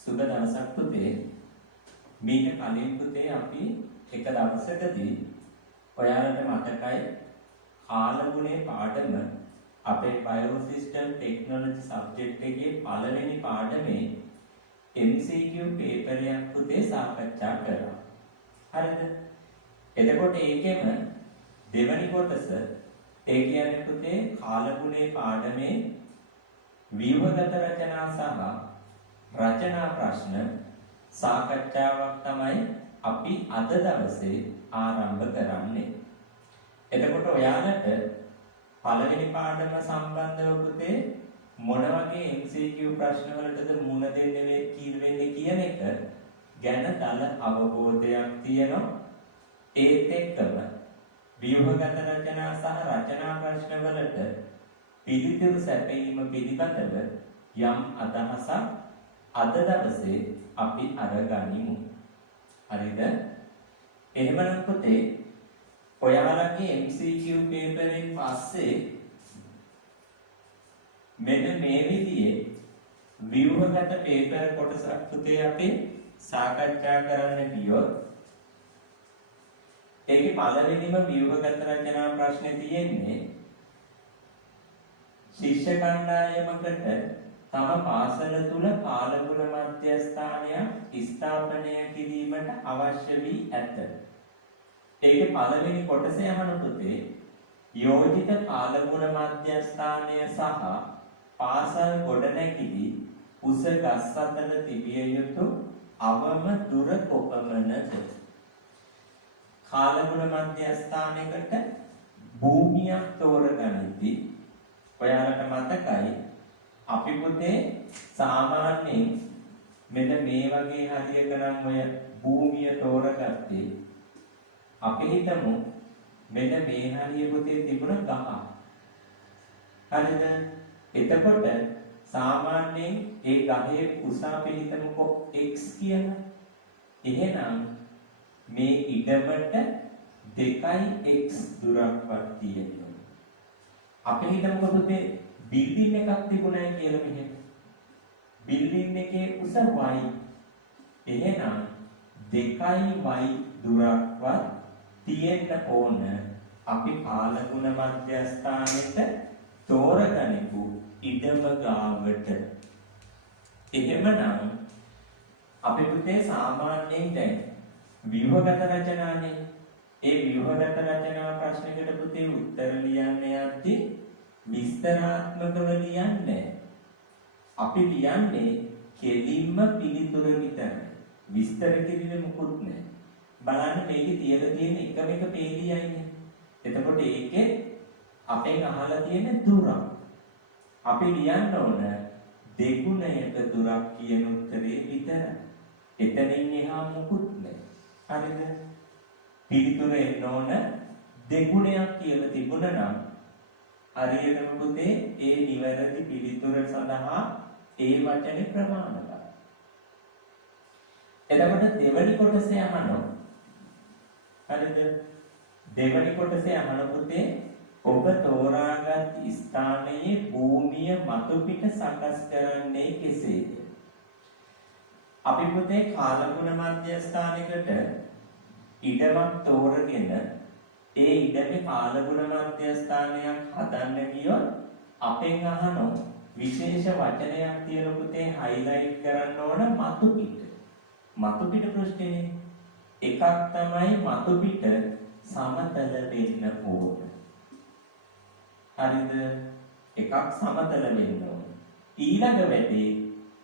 සුබ දවසක් පුතේ. මීට කලින් පුතේ අපි එක දවසකදී ඔයාලට මතකයි කාලගුණේ පාඩම අපේ බයෝසිස්ටම් ටෙක්නොලොජි සබ්ජෙක්ට් එකේ පළවෙනි පාඩමේ MCQ පේපර් එකක් පුතේ සාකච්ඡා කරා. හරිද? එතකොට ඒකෙම දෙවැනි කොටස ඒ කියන්නේ පුතේ කාලගුණේ පාඩමේ ව්‍යුහගත රචනා සහ රචනා ප්‍රශ්න සාකච්ඡාවක් තමයි අපි අද දවසේ ආරම්භ කරන්නේ. එතකොට ඔයාලට පළවෙනි පාඩම සම්බන්ධව පුතේ මොන වගේ MCQ ප්‍රශ්න වලටද මුහුණ දෙන්නේ කියන එක ගැන දල අවබෝධයක් තියෙනවා. ඒත් එක්කම ව්‍යුහගත රචනා සහ රචනා ප්‍රශ්න වලට පිළිතුරු සැපයීම පිළිබඳව යම් අදහසක් අද දවසේ අපි අරගනිමු. හරිද? එහෙමනම් පුතේ ඔයාලගේ MCQ පේපරෙන් පස්සේ මෙන්න මේ විදිහේ ව්‍යුහගත පේපර් කොටසක් පුතේ අපි සාකච්ඡා කරන්න ගියොත් ඒකේ පළවෙනිම ව්‍යුහගත රචනා ප්‍රශ්නේ තියෙන්නේ ශිෂ්‍ය කණ්ඩායමකට තම පාසල තුල කාලගුණ මධ්‍යස්ථානයක් ස්ථාපනය කිරීමට අවශ්‍ය වී ඇත. ඒකේ පළවෙනි කොටසේ අහන පුතේ යෝජිත කාලගුණ මධ්‍යස්ථානය සහ පාසල් ගොඩනැගිලි උස ගස් අතර තිබිය යුතු අවම දුර කොපමණද? කාලගුණ මධ්‍යස්ථානයකට භූමියක් තෝරගනිද්දී ඔයාලට මතකයි අපි පුතේ සාමාන්‍යයෙන් මෙන්න මේ වගේ හරියක නම් ඔය භූමිය තෝරගත්තේ අපි හිතමු මෙන්න මේ හරිය පුතේ තිබුණ ගහ. හරිද? එතකොට සාමාන්‍යයෙන් ඒ ගහේ උස අපි හිතමුකෝ x කියලා. එහෙනම් මේ ඉඩමට 2x දුරක්වත් තියෙනවා. අපි හිතමුකෝ පුතේ බිල්ඩින් එකක් තිබුණා කියලා මෙහෙම. බිල්ඩින් එකේ උස y. එහෙනම් 2y දුරක්වත් තියෙන්න ඕන අපි කාලගුණ මධ්‍යස්ථානෙට තෝරගනිපු ඉඩම ගාවට. එහෙමනම් අපි පුතේ සාමාන්‍යයෙන් දැන් ව්‍යුහගත රචනානේ. ඒ ව්‍යුහගත රචනා ප්‍රශ්නයකට පුතේ උත්තර ලියන්න යද්දී විස්තරාත්මකව ලියන්නේ. අපි ලියන්නේ කෙලින්ම පිළිතුර විතරයි. විස්තර කිරීමේ මුකුත් නැහැ. බලන්න මේකේ තියලා තියෙන එකම එක පේලියයිනේ. එතකොට ඒකේ අපෙන් අහලා තියෙන දුර. අපි ලියන්න ඕන දෙගුණයක දුරක් කියන උත්තරේ විතරයි. එතනින් එහා මුකුත් නැහැ. හරිද? පිළිතුර එන්න ඕන දෙගුණයක් කියලා තිබුණා නම් හරියටම පුතේ ඒ නිවැරදි පිළිතුර සඳහා ඒ වචනේ ප්‍රමාණවත්. එතකොට දෙවැනි කොටසේ අහනවා. හරිද? දෙවැනි කොටසේ අහන පුතේ ඔබ තෝරාගත් ස්ථානයේ භූමිය මතු පිට සකස් කරන්නේ කෙසේද? අපි පුතේ කාලගුණ මධ්‍යස්ථානයකට ඉඩමක් තෝරගෙන ඒ ඉඩමේ කාලගුණ මධ්‍යස්ථානයක් හදන්න ගියොත් අපෙන් අහනවා විශේෂ වචනයක් තියලා පුතේ highlight කරන්න ඕන මතු පිට. මතු පිට පෘෂ්ඨයේ එකක් තමයි මතු පිට සමතල වෙන්න ඕන. හරිද? එකක් සමතල වෙන්න ඕන. ඊළඟ වැඩේ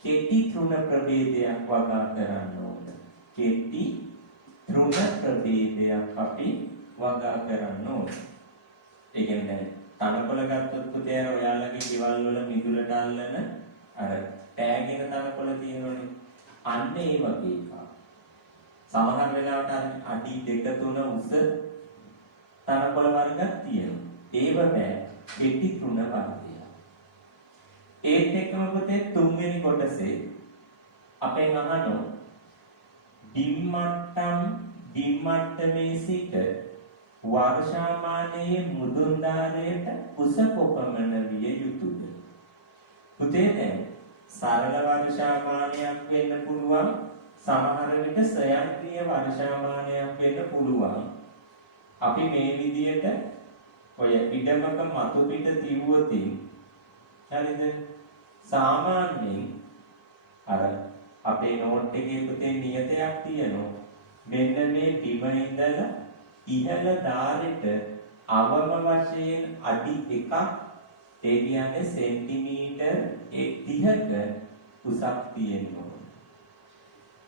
කෙටි තෘණ ප්‍රභේදයක් වගා කරන්න ඕන. කෙටි තෘණ ප්‍රභේදයක් අපි වගා කරන්න ඕන. ඒ කියන්නේ තනකොළ ගත්තොත් පුතේ ඔයාලගේ ගෙවල් වල මිදුලට අල්ලන අර පෑගෙන තනකොළ තියෙනවනේ. අන්න ඒ වගේ එකක්. සමහර වෙලාවට අඩි 2-3 උස තනකොළ වර්ගයක් තියෙනවා. ඒව බෑ කෙටි තෘණ වර්ගය. ඒත් එක්කම පුතේ තුන්වෙනි කොටසේ අපෙන් අහනවා දිම්මට්ටමේ සිට වර්ෂාමානයේ මුදුන්දාරයට උස කොපමණ විය යුතුද? පුතේ දැන් සරල වර්ෂාමානයක් වෙන්න පුළුවන්. සමහර විට ස්වයංක්‍රීය වර්ෂාමානයක් වෙන්න පුළුවන්. අපි මේ විදියට ඔය ඉඩමක මතු පිට තිබුවොතින් හරිද? සාමාන්‍යයෙන් අර අපේ නෝට් එකේ පුතේ නියතයක් තියෙනවා. මෙන්න මේ බිම ඉඳලා ඉහළ ධාරෙට අවම වශයෙන් අඩි 1ක් ඒ කියන්නේ සෙන්ටිමීටර් 30ක උසක් තියෙනවා.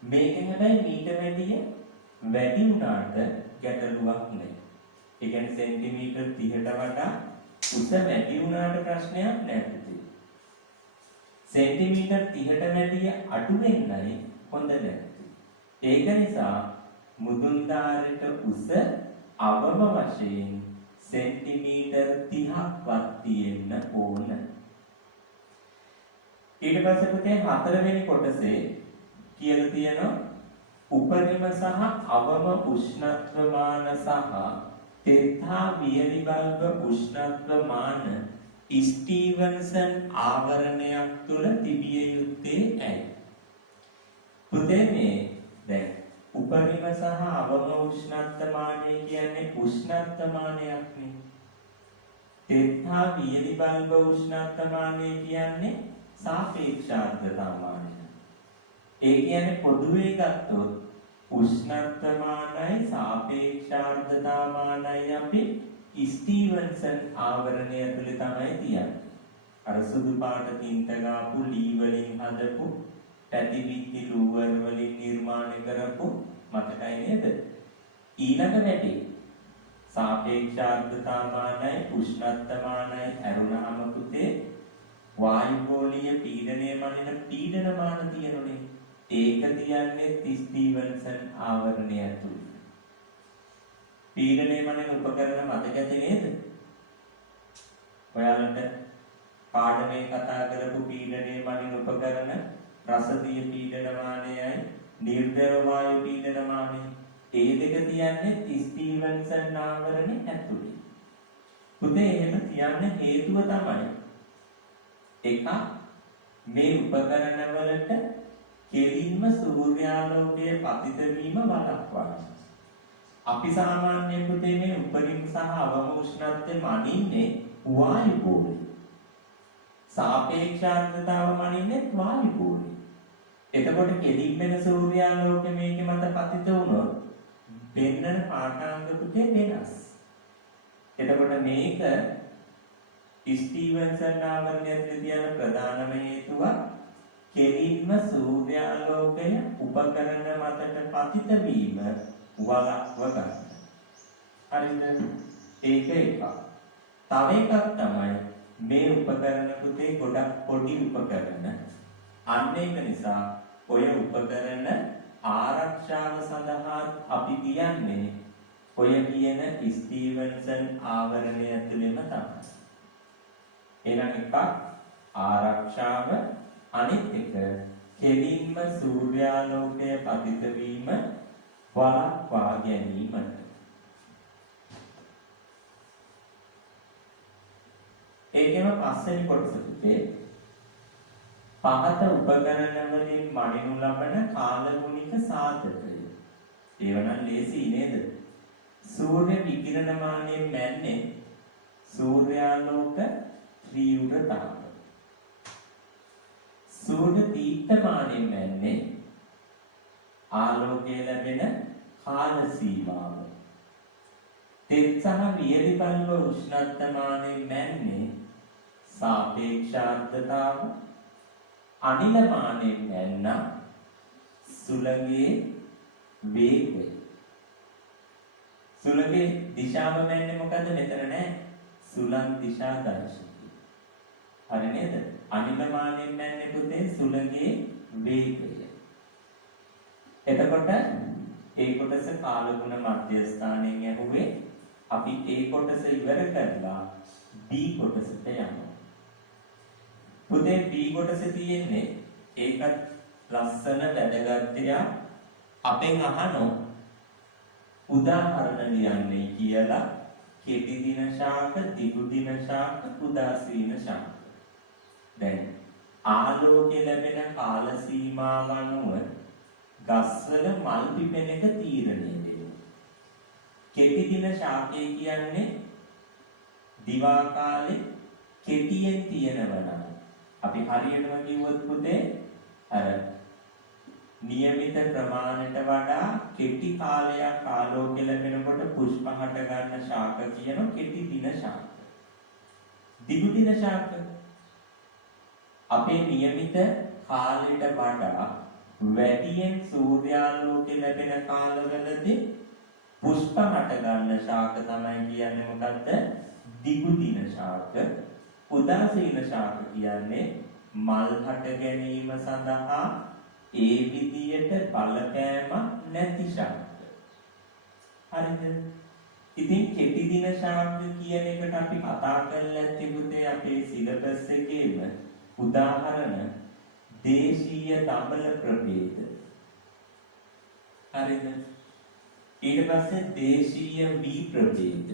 මේක හැබැයි මීට වැඩි වුණාට ගැටලුවක් නැහැ. ඒ කියන්නේ සෙන්ටිමීටර් 30ට වඩා උස වැඩි වුණාට ප්‍රශ්නයක් නැහැ. සෙන්ටිමීටර් 30ට වැඩිය අඩු වෙන්නයි හොඳ නැත්තේ. ඒක නිසා මුදුන් ධාරයට උස අවම වශයෙන් සෙන්ටිමීටර් 30ක්වත් තියෙන්න ඕන. ඊට පස්සේ පුතේ හතරවෙනි කොටසේ කියලා තියෙනවා උපරිම සහ අවම උෂ්ණත්වමාන සහ තෙතා වියලි බල්බ උෂ්ණත්වමාන ස්ටීවන්සන් ආවරණයක් තුළ තිබිය යුත්තේ ඇයි? පුතේ මේ දැන් උපරිම සහ අවම උෂ්ණත්වමානය කියන්නේ උෂ්ණත්වමානයක් නේ. තෙතා වියලි බල්බ උෂ්ණත්වමානය කියන්නේ සාපේක්ෂාර්ධතාමානය. ඒ කියන්නේ පොදුවේ ගත්තොත් උෂ්ණත්වමානයි සාපේක්ෂාර්ධතාමානයි අපි ස්ටීවන්සන් ආවරණය ඇතුලේ තමයි තියන්නේ. අර සුදු පාට තින්ත ගාපු ලී වලින් හදපු පැති බිත්ති ලූවර වලින් නිර්මාණය කරපු මතකයි නේද? ඊළඟ වැඩි සාපේක්ෂාර්ධතාමානයි උෂ්ණත්වමානයි ඇරුණාම පුතේ වායුගෝලීය පීඩනය මනින පීඩනමාන තියෙනුනේ. ඒක තියන්නේ ස්ටීවන්සන් ආවරණය ඇතුළේ. පීඩනය මනින උපකරණ මතකද නේද? ඔයාලට පාඩමේ කතා කරපු පීඩනය මනින උපකරණ රසදිය පීඩනමානයයි නිර්දේව වායු පීඩනමානයයි. ඒ දෙක තියන්නේ ස්ටීවන්සන් ආවරණය ඇතුළේ. පුතේ එහෙම තියන්න හේතුව තමයි එක මේ උපකරණ වලට කෙලින්ම සූර්යාලෝකයේ පතිත වීම වළක්වනවා. අපි සාමාන්‍යයෙන් පුතේ මේ උපරිම සහ අවම උෂ්ණත්වය මනින්නේ වායු ගෝලයේ. සාපේක්ෂාර්ධතාව මනින්නේ වායු ගෝලයේ. එතකොට කෙලින් වෙන සූර්යාලෝකය මේක මත පතිත වුණොත් වෙනන පාඨාංග පුතේ වෙනස්. එතකොට මේක ස්ටීවන්සන් ආවරණය ඇතුළේ තියෙන ප්‍රධානම හේතුව කෙලින්ම සූර්යාලෝකය උපකරණ මතට පතිත වීම වළක්ව ගන්න. හරිද? ඒක එකක්. තව එකක් තමයි මේ උපකරණ පුතේ ගොඩක් පොඩි උපකරණ. අන්න ඒක නිසා ඔය උපකරණ ආරක්ෂාව සඳහා අපි කියන්නේ ඔය කියන ස්ටීවන්සන් ආවරණය ඇතුළේම තමයි. එහෙනම් එකක් ආරක්ෂාව, අනිත් එක කෙලින්ම සූර්යාලෝකය පතිත වීම වළක්වා ගැනීමට. ඒකෙම පස්වෙනි කොටස පුතේ පහත උපකරණ වලින් මනිනු ලබන කාලගුණික සාධකය. ඒව නම් ලේසි නේද? සූර්ය විකිරණමානයෙන් මැන්නේ සූර්යාලෝක ත්‍රිව්‍රතාව. සූර්ය දීප්තමානයෙන් මැන්නේ ආලෝකය ලැබෙන කාල සීමාව. තෙත් සහ වියලි බල්බ උෂ්ණත්වමානයෙන් මැන්නේ සාපේක්ෂාර්ධතාව. අනිලමානයෙන් මැන්න සුළඟේ වේගය. සුළඟේ දිශාව මැන්නේ මොකද්ද? මෙතන නෑ සුළං දිශා දර්ශකය. හරි නේද? අනිලමානයෙන් මැන්නේ පුතේ සුළඟේ වේගය. එතකොට ඒ කොටස කාලගුණ මධ්‍යස්ථානයෙන් ඇහුවේ. අපි ඒ කොටස ඉවර කරලා B කොටසට යනවා. පුතේ B කොටසේ තියෙන්නේ ඒකත් ලස්සන වැදගත් දෙයක්. අපෙන් අහනවා උදාහරණ ලියන්නේ කියලා. කෙටි දින ශාක, දිගු දින ශාක, උදාසීන ශාක. දැන් ආල ආලෝකය ලැබෙන කාල සීමාව අනුව ගස්වල මල් පිපෙන එක තීරණය වෙනවා. කෙටි දින ශාකය කියන්නේ දිවා කාලේ කෙටියෙන් තියෙනවා නම් අපි හරියටම කිව්වොත් පුතේ අර નિયમિત ප්‍රමාණයට වඩා කෙටි කාලයක් ආලෝකය ලැබෙනකොට පුෂ්ප හට ගන්න ශාක කියන කෙටි දින ශාක. දිගු දින ශාක අපේ નિયમિત කාලයට වඩා වැඩියෙන් සූර්යාලෝකය ලැබෙන කාලවලදී පුෂ්ප හට ගන්න ශාක තමයි කියන්නේ මොකද්ද? දිගු දින ශාක. උදාසීන ශාක කියන්නේ මල් හට ගැනීම සඳහා ඒ විදියට බලපෑමක් නැති ශාක. හරිද? ඉතින් කෙටි දින ශාක කියන එකට අපි කතා කරලා තිබුණේ අපේ සිලබස් එකේම උදාහරණ දේශීය දඹල ප්‍රභේද. හරිද? ඊට පස්සේ දේශීය වී ප්‍රභේද.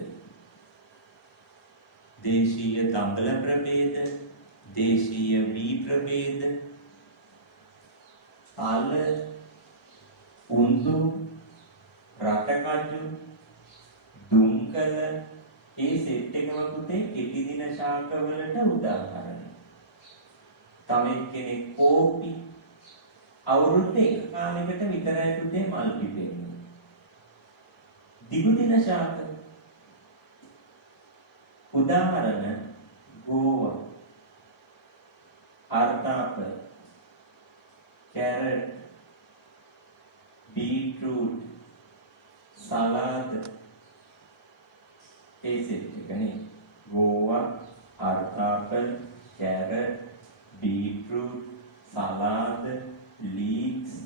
දේශීය දඹල ප්‍රභේද, දේශීය වී ප්‍රභේද, අල, උඳු, රටකජු, දුම්කල ඒ සෙට් එකම පුතේ කෙටි දින ශාක වලට උදාහරණ. තව කෙනෙක් කෝපි අවුරුද්ද එක කාලයකට විතරයි පුතේ මල් පිපෙන්නේ. දිගු දින ශාක උදාහරණ ගෝවා, අර්තාප, කැරට්, බීට්‍රූට්, සලාද ඒ සෙට් එකනේ. ගෝවා, අර්තාප, කැරට්, බීට්‍රූට්, සලාද, ලීක්ස්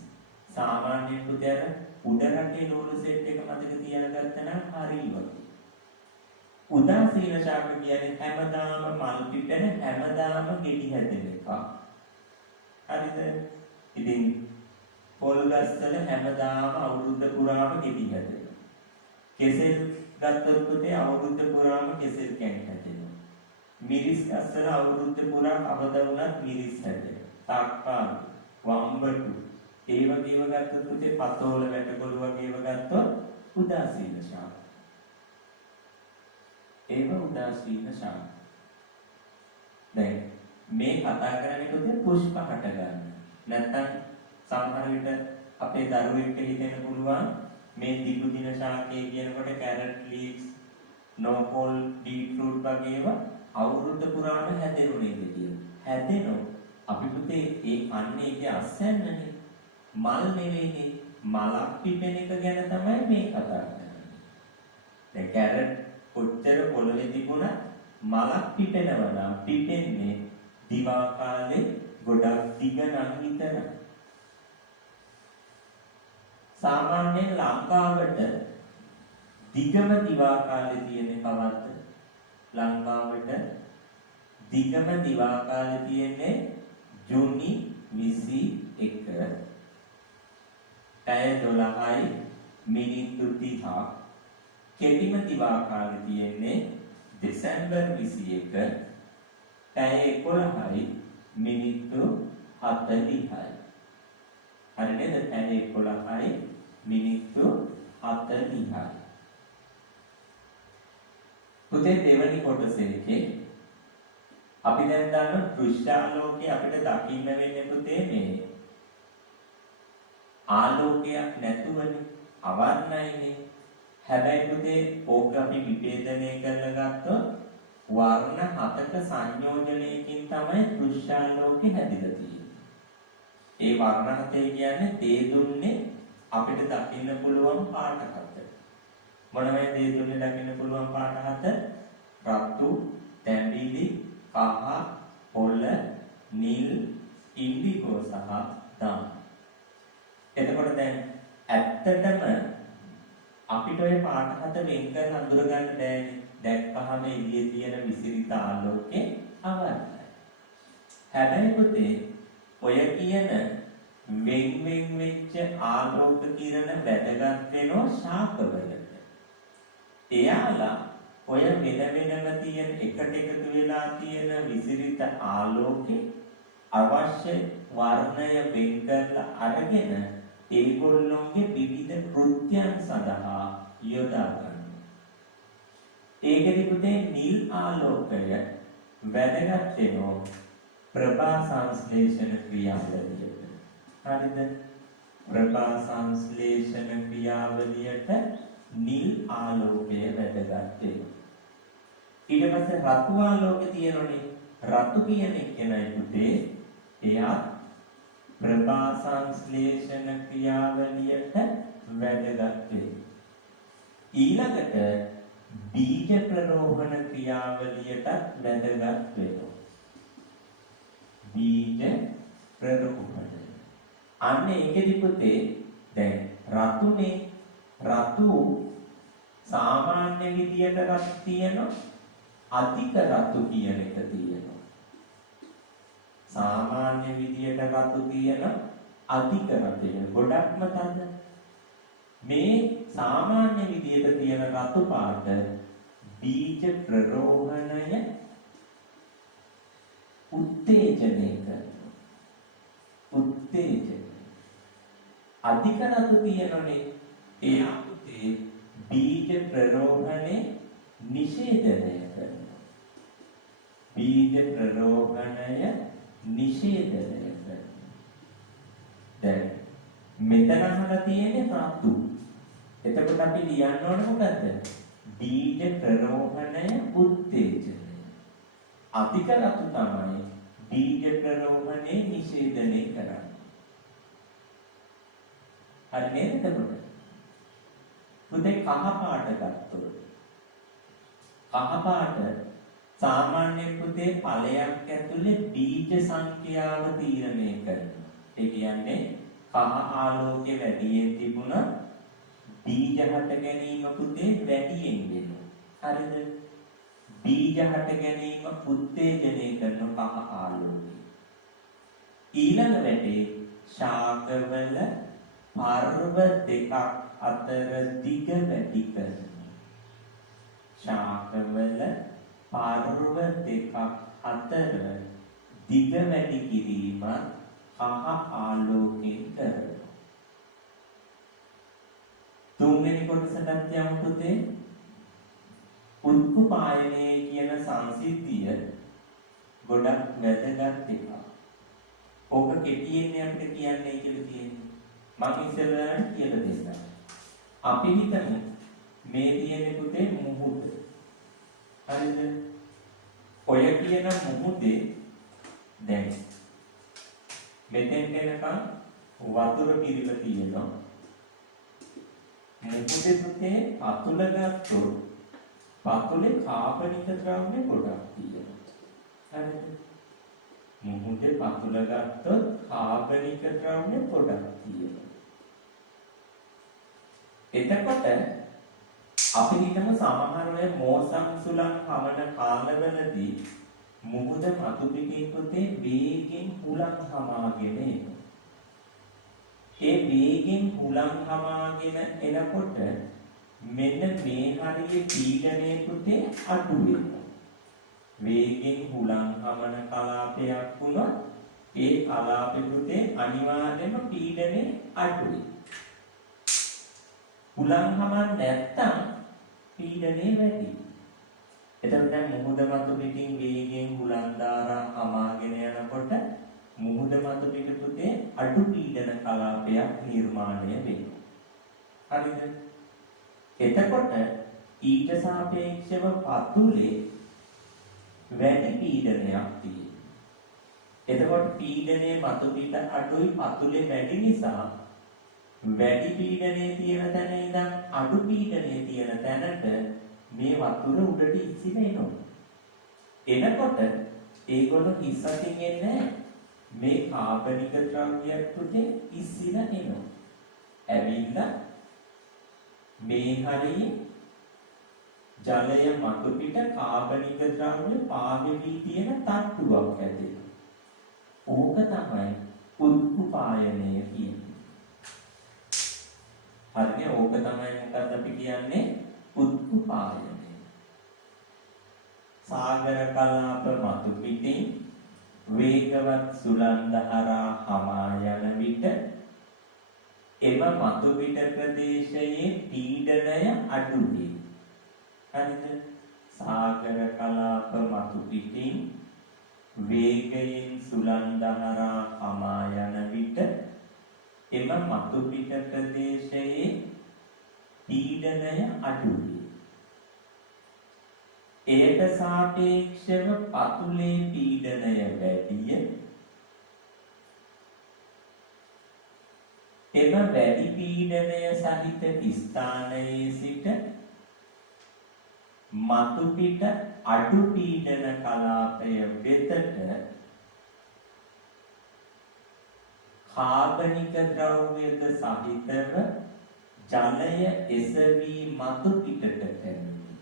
සාමාන්‍යයෙන් පුතේ උඩ රටේ නෝන සෙට් එක මතක තියාගත්තා නම් හරියයි. උදාසීන ශාක කියන්නේ හැමදාම මල් පිපෙන හැමදාම ගෙඩි හැදෙන එක. හරිද? ඉතින් පොල් ගස්වල හැමදාම අවුරුද්ද පුරාම ගෙඩි හැදෙනවා. කෙසෙල් ගත්තොත් පුතේ අවුරුද්ද පුරාම කෙසෙල් කැණි හැදෙනවා. මිරිස් ගස්වල අවුරුද්ද පුරා කවද වුණත් මිරිස් හැදෙනවා. තක්කාලු, වම්බටු ඒ වගේව ගත්තොත් පුතේ පතෝල වැටකොළු වගේව ගත්තොත් උදාසීන ශාක. ඒව උදාසීන ශාක. දැන් මේ කතා කරන්නේ පුතේ පුෂ්ප හට ගන්න. නැත්තම් සමහර විට අපේ දරුවෙක්ට හිතෙන්න පුළුවන් මේ දිගු දින ශාකයේ කියනකොට කැරට් ලීක්ස්, නෝපොල්, බීට්‍රූට් වගේව අවුරුද්ද පුරාම හැදෙන්නේ කියලා. හැදෙනවා. අපි පුතේ ඒ කන්නේ ඒකේ අස්සන්නනේ. මල් නෙවෙයිනේ. මලක් පිපෙන එක ගැන තමයි මේ කතා කරන්නේ. දැන් කැරට් කොච්චර පොළවේ තිබුණත් මලක් පිපෙනවා නම් පිපෙන්නේ දිවා කාලේ ගොඩක් දිග නම් විතරයි. සාමාන්‍යයෙන් ලංකාවට දිගම දිවා කාලේ තියෙන්නේ කවද්ද? ලංකාවට දිගම දිවා කාලේ තියෙන්නේ ජූනි 21 පැය 12යි මිනිත්තු 30ක්. කෙටිම දිවා කාලේ තියෙන්නේ දෙසැම්බර් 21 පැය 11යි මිනිත්තු 40යි. හරි නේද? පැය 11යි මිනිත්තු 40යි. පුතේ දෙවැනි කොටසේදී අපි දැන් දන්න දෘශ්‍යාලෝකයේ අපිට දකින්න වෙන්නේ පුතේ මේ ආලෝකයක් නැතුවනේ අවර්ණයිනේ. හැබැයි පුතේ ඕක අපි විභේදනය කරලා ගත්තොත් වර්ණ හතක සංයෝජනයකින් තමයි දෘශ්‍යාලෝකේ හැදිලා තියෙන්නේ. ඒ වර්ණ හතේ කියන්නේ දේ දුන්නේ අපිට දකින්න පුළුවන් පාට හත. මොනවද දේ දුන්නේ දකින්න පුළුවන් පාට හත? රතු, තැඹිලි, කහ, පොළ, නිල්, ඉන්ඩිගෝ සහ දම්. එතකොට දැන් ඇත්තටම අපිට ඔය පාට හත වෙන් කරලා අඳුර ගන්න බෑනේ. දැක්කහම එළියේ තියෙන විසිරිත ආලෝකේ අවර්ණයි. හැබැයි පුතේ ඔය කියන වෙන් වෙච්ච ආලෝක කිරණ වැදගත් වෙනෝ ශාකවලට. එයාලා ඔය වෙන වෙනම තියෙන එකට එකතු වෙලා තියෙන විසිරිත ආලෝකේ අවශ්‍ය වර්ණය වෙන් කරලා අරගෙන ඒගොල්ලොන්ගේ විවිධ කෘත්‍යයන් සඳහා යොදා ගන්නවා. ඒකෙදි පුතේ නිල් ආලෝකය වැදගත් වෙනවා ප්‍රභා සංශ්ලේෂණ ක්‍රියාවලියට. හරිද? ප්‍රභා සංශ්ලේෂණ ක්‍රියාවලියට නිල් ආලෝකය වැදගත් වෙනවා. ඊට පස්සේ රතු ආලෝකය තියෙනෝනේ. රතු කියන එකනයි පුතේ එයා ප්‍රභා සංශ්ලේෂණ ක්‍රියාවලියට වැදගත් වෙනවා. ඊළඟට බීජ ප්‍රරෝහණ ක්‍රියාවලියට වැදගත් වෙනවා. බීජ ප්‍රරෝහණ. අන්න ඒකෙදි පුතේ දැන් රතුනේ රතු සාමාන්‍ය විදියට රතු තියෙනවා. අධික රතු කියන එක තියෙනවා. සාමාන්‍ය විදියට රතු තියෙන අධික රතු ගොඩක්ම තද. මේ සාමාන්‍ය විදියට තියෙන රතු පාට බීජ ප්‍රරෝහණය උත්තේජනය කරනවා. උත්තේජනය. අධික රතු තියෙනනේ ඒ අපේ බීජ ප්‍රරෝහණය නිෂේධනය කරනවා. බීජ ප්‍රරෝහණය නිෂේධනය කරනවා. දැන් මෙතන අහලා තියෙන්නේ රතු. එතකොට අපි ලියන්න ඕන මොකද්ද? බීජ ප්‍රරෝහණය උත්තේජනය. අධික රතු තමයි බීජ ප්‍රරෝහණය නිෂේධනය කරන්නේ. හරි නේද එතකොට? පුතේ කහ පාට ගත්තොත් කහ පාට සාමාන්‍ය පුතේ ඵලයක් ඇතුලේ බීජ සංඛ්‍යාව තීරණය කරනවා. ඒ කියන්නේ කහ ආලෝකයේ වැඩියෙන් තිබුණා බීජ හට ගැනීම පුතේ වැඩියෙන් වෙනවා. හරිද? බීජ හට ගැනීම උත්තේජනය කරන කහ ආලෝකය. ඊළඟ වැඩේ ශාකවල පර්ව දෙකක් අතර දිග වැඩි කරනවා. ශාකවල පර්ව දෙකක් අතර දිග වැඩි කිරීම කහ ආලෝකයෙන් කරනවා. තුන්වෙනි කොටසට යමු පුතේ. උත්කුපායනය කියන සංසිද්ධිය ගොඩක් වැදගත් එකක්. ඕක කෙටියෙන් අපිට කියන්නේ කියලා තියෙන්නේ. මම ඉස්සෙල්ලාට කියලා දෙන්නම්. අපි හිතමු මේ තියෙන පුතේ මුහුද. හරිද? ඔය කියන මුහුදේ දැන් මෙතෙන් එනකන් වතුර පිරিলা තියෙනවා. මුහුදේ පුතේ අතුල ගත්තොත් පතුලේ කාබනික ද්‍රව්‍ය ගොඩක් තියෙනවා. හරිද? මුහුදේ පතුල ගත්තොත් කාබනික ද්‍රව්‍ය ගොඩක් තියෙනවා. එතකොට අපි හිතමු සමහර වෙලාවෙ මෝසම් සුලං හමන කාලවලදී මුහුද මතු පිටින් පුතේ වේගෙන් හුලං හමාගෙන එනවා. ඒ වේගෙන් හුලං හමාගෙන එනකොට මෙන්න මේ හරිය පීඩනයේ පුතේ අඩු වෙනවා. වේගෙන් හුලං හමන කලාපයක් වුණොත් ඒ කලාපෙ පුතේ අනිවාර්යයෙන්ම පීඩනය අඩුයි. හුලං හමන්නේ නැත්තම් පීඩනය වැඩි. එතකොට දැන් මුහුද මතු පිටින් වේගෙන් හුලං ධාරා හමාගෙන යනකොට මුහුද මතු පිට පුතේ අඩු පීඩන කලාපයක් නිර්මාණය වෙනවා. හරිද? එතකොට ඊට සාපේක්ෂව පතුලේ වැඩි පීඩනයක් තියෙනවා. එතකොට පීඩනයේ මතු පිට අඩුයි පතුලේ වැඩි නිසා වැඩි පීඩනයේ තියෙන තැන ඉඳන් අඩු පීඩනයේ තියෙන තැනට මේ වතුර උඩට ඉස්සිලා එනවා. එනකොට ඒගොල්ලෝ ඉස්සකින් එන්නේ මේ කාබනික ද්‍රව්‍යයක් පුතේ ඉස්සිලා එනවා. ඇවිල්ලා මේ හරියේ ජලය මතු පිට කාබනික ද්‍රව්‍ය පාවෙවි තියෙන තට්ටුවක් ඇදෙනවා. ඕක තමයි උත්කුපායනය කියන්නේ. හරිනේ ඕක තමයි මොකක්ද අපි කියන්නේ උත්කුපායනය. සාගර කලාප මතු පිටින් වේගවත් සුළං දහරා හමා යන විට එම මතු පිට ප්‍රදේශයේ පීඩනය අඩු වේ. හරිද? සාගර කලාප මතු පිටින් වේගයෙන් සුළං දහරා හමා යන විට එම මතු පිට ප්‍රදේශයේ පීඩනය අඩු වේ. එයට සාපේක්ෂව පතුලේ පීඩනය වැඩිය. එම වැඩි පීඩනය සහිත ස්ථානයේ සිට මතු පිට අඩු පීඩන කලාපය වෙතට කාබනික ද්‍රව්‍යද සහිතව ජලය එසවි මතු පිටට පැමිණේ.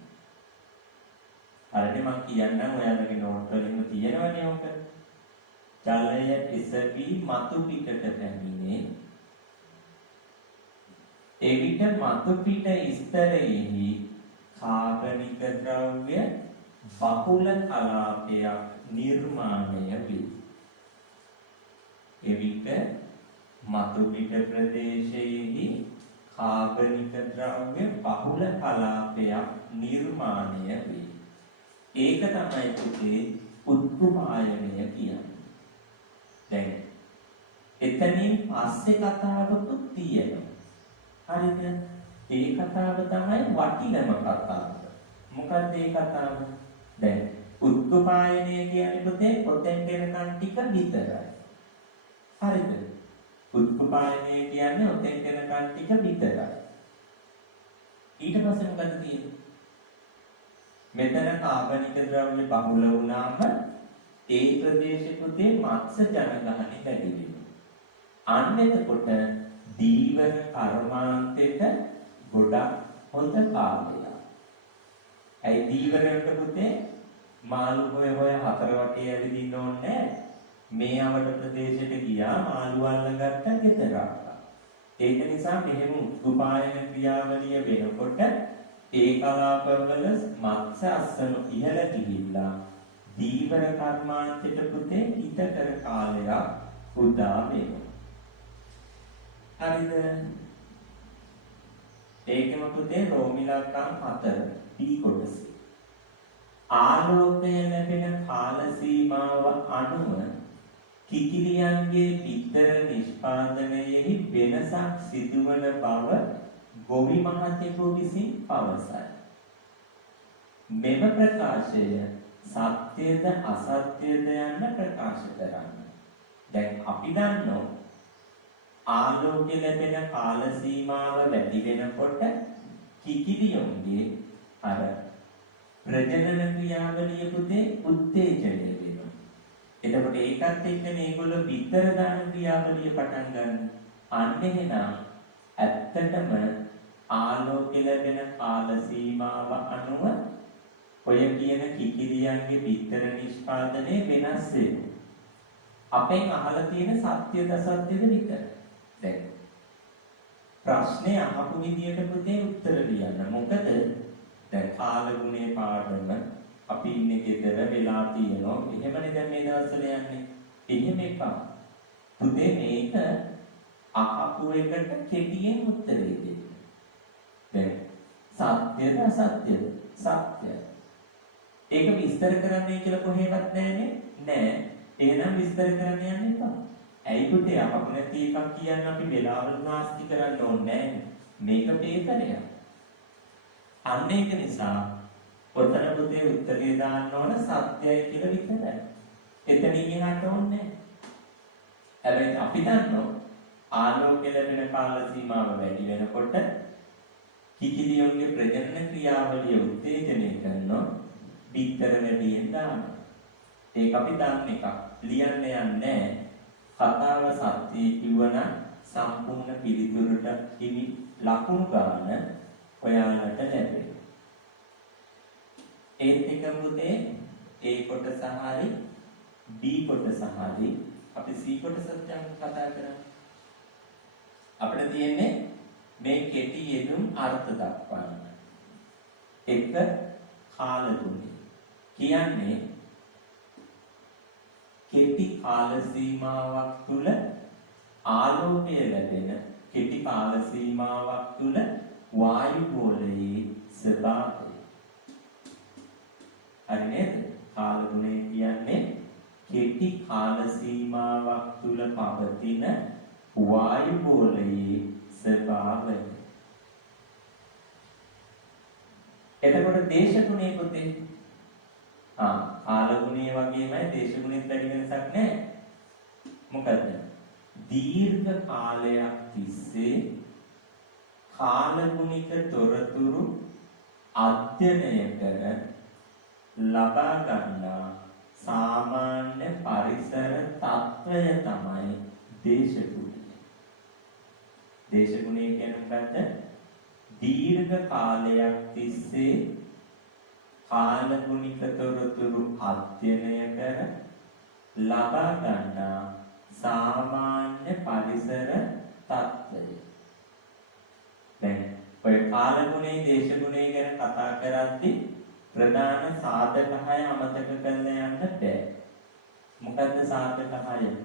හරිද? මම කියන්නම් ඔයාලගේ නෝට් වලින්ම තියෙනවනේ ඔක. ජලය එසවි මතු පිටට පැමිණේ. එවිට මතු පිට ස්තරයෙහි කාබනික ද්‍රව්‍ය බහුල කලාපයක් නිර්මාණය වේ. එවිට මතු පිට ප්‍රදේශයේහි කාබනික ද්‍රව්‍ය බහුල කලාපයක් නිර්මාණය වේ. ඒක තමයි පුතේ උත්කුපායනය කියන්නේ. දැන් එතනින් පස්සේ කතාවකුත් තියෙනවා. හරිද? ඒ කතාව තමයි වටිනම කතාව. මොකක්ද ඒ කතාව? දැන් උත්කුපායනය කියන්නේ පුතේ පොතෙන් දෙනකන් ටික විතරයි. හරිද? උත්කුපායනය කියන්නේ ඔතෙන් දෙනකන් ටික විතරයි. ඊට පස්සේ මොකද තියෙන්නේ? මෙතන කාබනික ද්‍රව්‍ය බහුල වුණාම ඒ ප්‍රදේශෙ පුතේ මත්ස්‍ය ජනගහණය වැඩි වෙනවා. අන්න එතකොට දීවර කර්මාන්තෙට ගොඩක් හොඳ කාලයක්. ඇයි දීවරයට පුතේ මාළු හොය හතර වටේ ඇවිදින්න ඕනේ. මේ අවඩ ප්‍රදේශයට ගියා මාළු අල්ලගත්ත ගෙදරක්. ඒක නිසා මෙහෙම උත්කුපායන ක්‍රියාවලිය වෙනකොට ඒ කලාපවල මත්ස්‍ය අස්සන ඉහළ ගිහිල්ලා දීවර කර්මාන්තයට පුතේ හිතකර කාලයක් උදා වෙනවා. හරිද? ඒකම පුතේ රෝමිලකම් 4 B කොටස. ආලෝකය ලැබෙන කාල සීමාව අනුව කිකිලියන්ගේ පිටර නිෂ්පාදනයෙහි වෙනසක් සිදුවන බව ගොවි මහතෙකු විසින් පවසයි. මෙම ප්‍රකාශය සත්‍යද අසත්‍යද යන්න ප්‍රකාශ කරන්න. දැන් අපි දන්නවා ආලෝකය ලැබෙන කාල සීමාව වැඩි වෙනකොට කිකිලියන්ගේ අර ප්‍රජනන ක්‍රියාවලිය පුතේ උත්තේජනය වෙනවා. එතකොට ඒකත් එක්ක මේගොල්ලෝ පිටර දාන ක්‍රියාවලිය පටන් ගන්නවා. අන්න එහෙනම් ඇත්තටම ආලෝකය ලැබෙන කාල සීමාව අනුව ඔය කියන කිකිලියන්ගේ පිටර නිෂ්පාදනය වෙනස් වෙනවා. අපෙන් අහලා තියෙන සත්‍යද අසත්‍යද විතර. දැන් ප්‍රශ්නේ අහපු විදියට පුතේ උත්තර ලියන්න. මොකද දැන් කාල ගුණේ පාඩම අපි ඉන්නේ ගෙදර වෙලා තියෙනවා. එහෙමනේ දැන් මේ දවස්වල යන්නේ. එහෙම එපා. පුතේ මේක අහපු එකට කෙටියෙන් උත්තරේ දෙන්න. දැන් සත්‍යද අසත්‍යද? සත්‍යයි. ඒක විස්තර කරන්නයි කියලා කොහෙවත් නැන්නේ. නෑ. එහෙනම් විස්තර කරන්න යන්න එපා. ඇයි පුතේ අපු නැති එකක් කියන්න අපි වෙලාවල් නාස්ති කරන්න ඕනේ නෑ. මේක පේපරයක්. අන්න ඒක නිසා ඔතන පුතේ උත්තරේ දාන්න ඕන සත්‍යයි කියලා විතරයි. එතනින් එහාට ඕනේ නෑ. හැබැයි අපි දන්නවා ආලෝකය ලැබෙන කාල සීමාව වැඩි වෙනකොට කිකිලියන්ගේ ප්‍රජනන ක්‍රියාවලිය උත්තේජනය කරනවා. පිටර වැඩියෙන් දානවා. ඒක අපි දන්න එකක්. ලියන්න යන්නේ කතාව සත්‍ය කිව්වනම් සම්පූර්ණ පිළිතුරට හිමි ලකුණු ගන්න ඔයාලට ලැබෙනවා. ඒත් එකම පුතේ A කොටස හරි B කොටස හරි අපි C කොටසත් යන කතා කරමු. අපිට තියෙන්නේ මේ කෙටි යෙදුම් අර්ථ දක්වන්න. එක කාල ගුණය කියන්නේ කෙටි කාල සීමාවක් තුල ආලෝකය ලැබෙන කෙටි කාල සීමාවක් තුල වායු ගෝලයේ ස්වභාවය. හරි නේද? කාල ගුණය කියන්නේ කෙටි කාල සීමාවක් තුල පවතින වායු ගෝලයේ ස්වභාවය. එතකොට දේශ ගුණය පුතේ කාල ගුණය වගේමයි දේශ ගුණෙත් වැඩි වෙනසක් නැහැ. මොකද දීර්ඝ කාලයක් තිස්සේ කාලගුණික තොරතුරු අධ්‍යයනය කර ලබා ගන්නා සාමාන්‍ය පරිසර තත්ත්වය තමයි දේශගුණය. දේශගුණය කියන්නේ මොකද්ද? දීර්ඝ කාලයක් තිස්සේ කාලගුණික තොරතුරු අධ්‍යයනය කර ලබා ගන්නා සාමාන්‍ය පරිසර තත්ත්වය. දැන් ඔය කාලගුණේ දේශගුණේ ගැන කතා කරද්දී ප්‍රධාන සාධක 6 අමතක කරලා යන්න බෑ. මොකද්ද සාධක 6?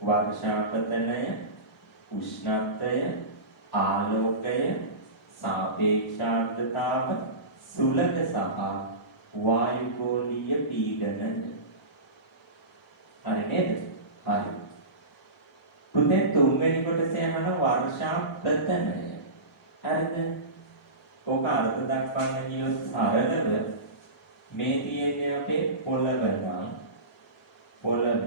වර්ෂාපතනය, උෂ්ණත්වය, ආලෝකය, සාපේක්ෂ ආර්ද්‍රතාව, සුළඟ සහ වායුගෝලීය පීඩනය. හරි නේද? හරි. පුතේ තුන්වෙනි කොටසේ යන වර්ෂාපතනය. හරිද? ඕක අර්ථ දක්වන්න කියොත් සරලව මේ තියෙන්නේ අපේ පොළව නම් පොළව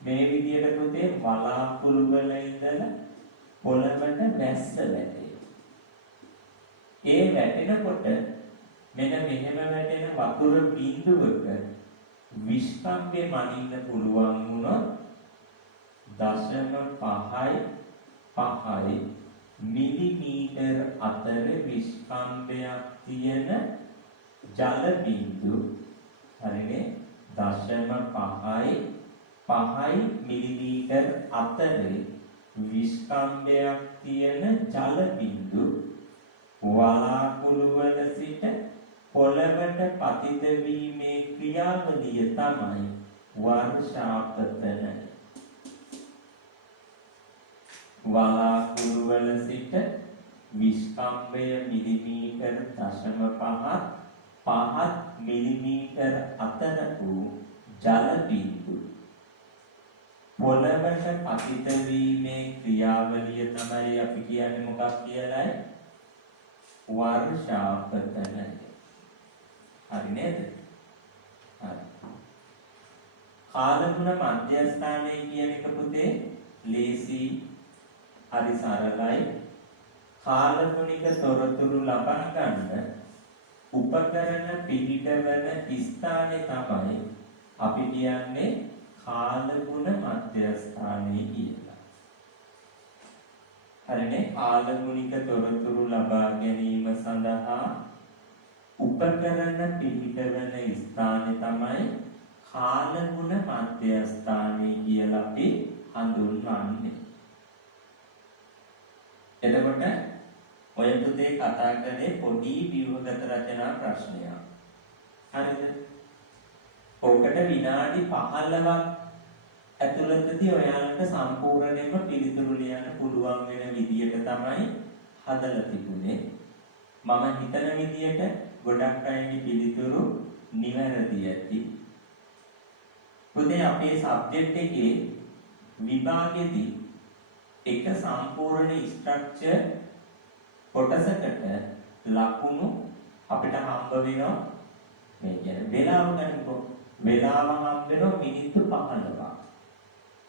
මේ විදියට පුතේ වලාකුළු වල ඉඳලා පොළවට වැස්ස වැටේ. ඒ වැටෙනකොට මෙන්න මෙහෙම වැටෙන වතුර බිඳුවක විස්කම්බේ මනින්න පුළුවන් වුණොත් 0.5 මිලිමීටර අතර විස්කම්බයක් තියෙන ජල බිඳු හරිනේ 0.5 මිලිමීටර අතර විස්කම්බයක් තියෙන ජල බිඳු වලාකුළු වල සිට පොළවට පතිත වීමේ ක්‍රියාවලිය තමයි වර්ෂාපතනය. වලාකුළු වල සිට විස්කම්බය මිලිමීටර 0.5 මිලිමීටර අතර වූ ජල බිඳු පොළවට පතිත වීමේ ක්‍රියාවලිය තමයි අපි කියන්නේ මොකක් කියලායි? වර්ෂාපතනය. හරි නේද? හරි. කාලගුණ මධ්‍යස්ථානයේ කියන එක පුතේ ලේසි හරි සරලයි. කාලගුණික තොරතුරු ලබා ගන්න උපකරණ පිළිටවන ස්ථානේ තමයි අපි කියන්නේ කාලගුණ මධ්‍යස්ථානයේ කියලා. හරිනේ? කාලගුණික තොරතුරු ලබා ගැනීම සඳහා උපකරණ පිළිටවන ස්ථානේ තමයි කාලගුණ මධ්‍යස්ථානයේ කියලා අපි හඳුන්වන්නේ. එතකොට ඔය පුතේ කතා කරේ පොඩි ව්‍යුහගත රචනා ප්‍රශ්නයක්. හරිද? ඔකට විනාඩි 15ක් ඇතුළතදී ඔයාලට සම්පූර්ණයෙන්ම පිළිතුරු ලියන්න පුළුවන් වෙන විදියට තමයි හදලා තිබුණේ. මම හිතන විදියට ගොඩක් අයගේ පිළිතුරු නිවැරදි ඇති. පුතේ අපේ සබ්ජෙක්ට් එකේ විභාගෙදී එක සම්පූර්ණ ස්ට්‍රක්චර් කොටසකට ලකුණු අපිට හම්බ වෙනවා. මේ කියන්නේ වේලාව ගන්නකො වේලාව හම්බ වෙනවා මිනිත්තු 15ක්.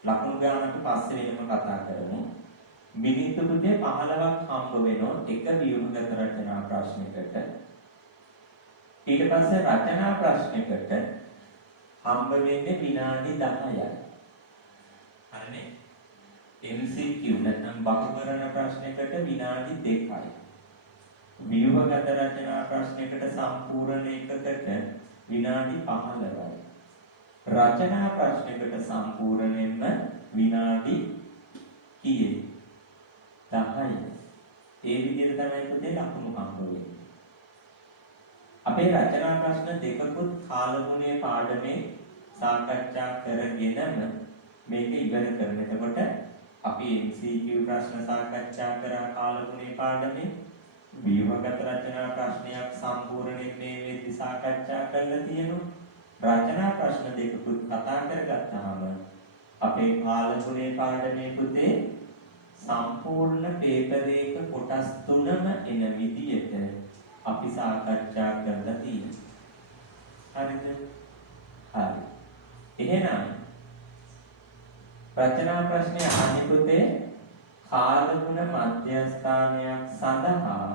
ලකුණු ගානට පස්සේ වෙනම කතා කරමු. මිනිත්තු 15ක් හම්බ වෙනවා එක ව්‍යුහගත රචනා ප්‍රශ්නයකට. ඊට පස්සේ රචනා ප්‍රශ්නයකට හම්බ වෙන්නේ විනාඩි 10යි. හරිනේ? MCQ නැත්නම් බහුකරණ ප්‍රශ්නයකට විනාඩි 2යි. ව්‍යුහගත රචනා ප්‍රශ්නයකට සම්පූර්ණ එකකට විනාඩි 15යි. රචනා ප්‍රශ්නයකට සම්පූර්ණයෙන්ම විනාඩි කීයද? 10යි. ඒ විදිහට තමයි පුතේ ලකුණු හම්බ වෙන්නේ. අපේ රචනා ප්‍රශ්න දෙකකුත් කාලගුණයේ පාඩමේ සාකච්ඡා කරගෙනම මේක ඉවර කරන. එතකොට අපි MCQ ප්‍රශ්න සාකච්ඡා කරා කාලගුණේ පාඩමේ ව්‍යුහගත රචනා ප්‍රශ්නයක් සම්පූර්ණයෙන් මේ වෙද්දි සාකච්ඡා කරලා තියෙනවා. රචනා ප්‍රශ්න දෙකකුත් කතා කරගත්තාම අපේ කාලගුණේ පාඩමේ පුතේ සම්පූර්ණ පේපර් එක කොටස් 3ම එන විදියට අපි සාකච්ඡා කරලා තියෙනවා. හරිද? හරි. එහෙනම් රචනා ප්‍රශ්නේ අහන්නේ පුතේ කාලගුණ මධ්‍යස්ථානයක් සඳහා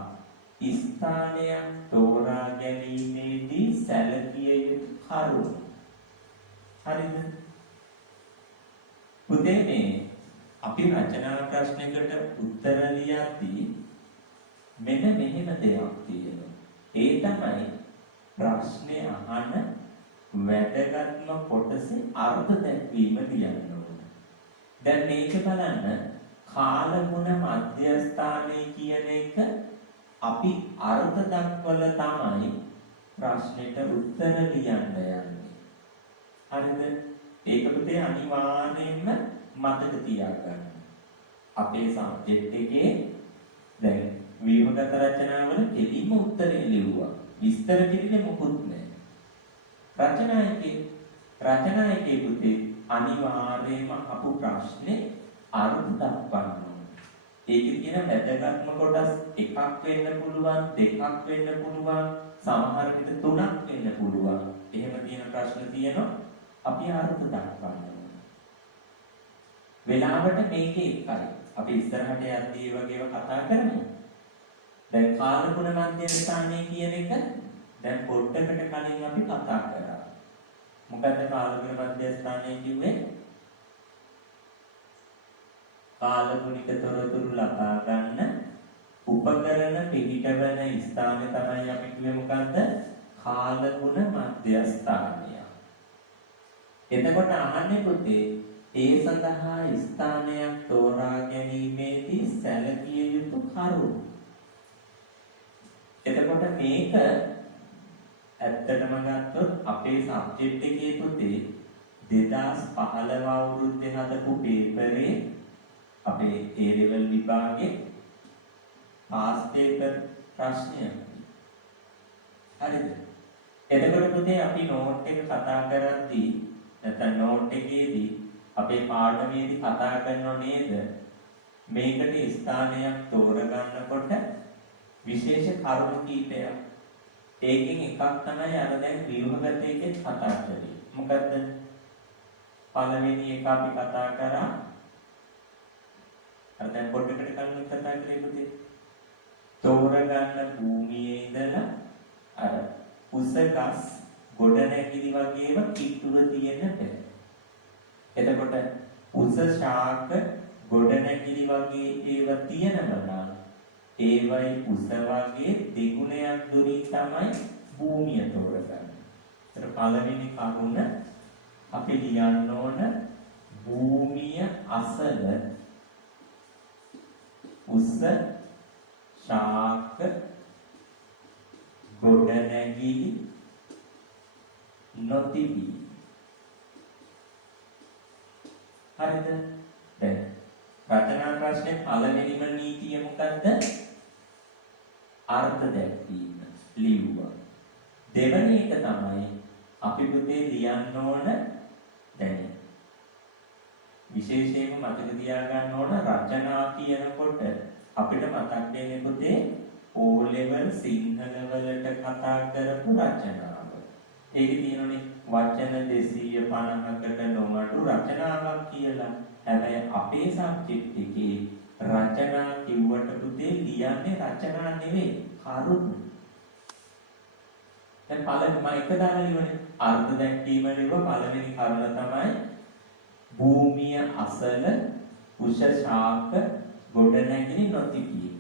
ස්ථානයක් තෝරා ගැනීමේදී සැලකිය යුතු කරුණු. හරිද? පුතේ මේ අපි රචනා ප්‍රශ්නයකට උත්තර ලියද්දී මෙන්න මෙහෙම දෙයක් තියෙනවා. ඒ තමයි ප්‍රශ්නේ අහන වැදගත්ම කොටසේ අර්ථ දැක්වීම ලියන්න ඕන. දැන් මේක බලන්න කාලගුණ මධ්‍යස්ථානයේ කියන එක අපි අර්ථ දක්වලා තමයි ප්‍රශ්නෙට උත්තර ලියන්න යන්නේ. හරිද? ඒක පුතේ අනිවාර්යයෙන්ම මතක තියාගන්න. අපේ සබ්ජෙක්ට් එකේ දැන් ව්‍යුහගත රචනාවල කෙලින්ම උත්තරේ ලිව්වා. විස්තර කිරීමේ මොකුත් නැහැ. රචනායකේ පුතේ අනිවාර්යයෙන්ම අපු ප්‍රශ්නේ අර්ථ දක්වන්න ඕනේ. ඒකේ තියෙන වැදගත්ම කොටස් එකක් වෙන්න පුළුවන්, දෙකක් වෙන්න පුළුවන්, සමහර විට තුනක් වෙන්න පුළුවන්. එහෙම තියෙන ප්‍රශ්න තියෙනවා. අපි අර්ථ දක්වන්න ඕනේ. වෙලාවට මේකේ එකයි. අපි ඉස්සරහට යද්දී වගේව කතා කරමු. දැන් කාලගුණ මධ්‍යස්ථානයේ කියන එක දැන් පොඩ්ඩකට කලින් අපි කතා කරා. මොකද්ද කාලගුණ මධ්‍යස්ථානය කිව්වේ? කාලගුණික තොරතුරු ලබා ගන්න උපකරණ පිළිටවන ස්ථානය තමයි අපි කිව්වේ මොකද්ද? කාලගුණ මධ්‍යස්ථානය. එතකොට අහන්නේ පුතේ ඒ සඳහා ස්ථානයක් තෝරා ගැනීමේදී සැලකිය යුතු කරුණු. එතකොට මේක ඇත්තටම ගත්තොත් අපේ සබ්ජෙක්ට් එකේ පුතේ 2015 අවුරුද්දේ හදපු පේපරේ අපේ A level විභාගේ පාස් පේපර් ප්‍රශ්නය. හරිද? එතකොට පුතේ අපි නෝට් එක කතා කරද්දී නැත්නම් නෝට් එකේදී අපේ පාඩමේදී කතා කරනව නේද? මේකට ස්ථානයක් තෝරගන්නකොට විශේෂ කරුණු කීපයක්. ඒකෙන් එකක් තමයි අර දැන් ව්‍යුහගත එකේ කතා කරේ. මොකද්ද? පළවෙනි එක අපි කතා කරා අර දැන් පොඩ්ඩකට කලින් කතා කරේ පුතේ. තෝරගන්න භූමියේ ඉඳලා අර උසගස් ගොඩනැගිලි වගේම කිට්ටුව තියෙන බෑ. එතකොට උස ශාක ගොඩනැගිලි වගේ ඒවා තියෙනවා නම් ඒවයි උස වගේ දෙගුණයක් දුරින් තමයි භූමිය තෝරගන්නේ. ඒතර පළවෙනි කරුණ අපි ලියන්න ඕන භූමිය අසල උස ශාක ගොඩනැගිලි නොතිබී. හරිද? දැන් රචනා ප්‍රශ්නේ පළවෙනිම නීතිය මොකද්ද? අර්ථ දැක්වීම ලියුවා. දෙවෙනි එක තමයි අපි පුතේ ලියන්න ඕන දැන් විශේෂයෙන්ම මතක තියාගන්න ඕන රචනා කියනකොට අපිට මතක් වෙන්නේ පුතේ O level සිංහල වලට කතා කරපු රචනාව. ඒකේ තියෙනනේ වචන 250කට නොමඩු රචනාවක් කියලා. හැබැයි අපේ සබ්ජෙක්ට් එකේ රචනා කිව්වට පුතේ ලියන්නේ රචනා නෙවෙයි කරුණු. දැන් පළවෙනි මම එක දාලා ලියවනේ අර්ථ දැක්වීම ලියව පළවෙනි කරුණ තමයි භූමිය අසල උස ශාක ගොඩනැගිලි නොතිබී.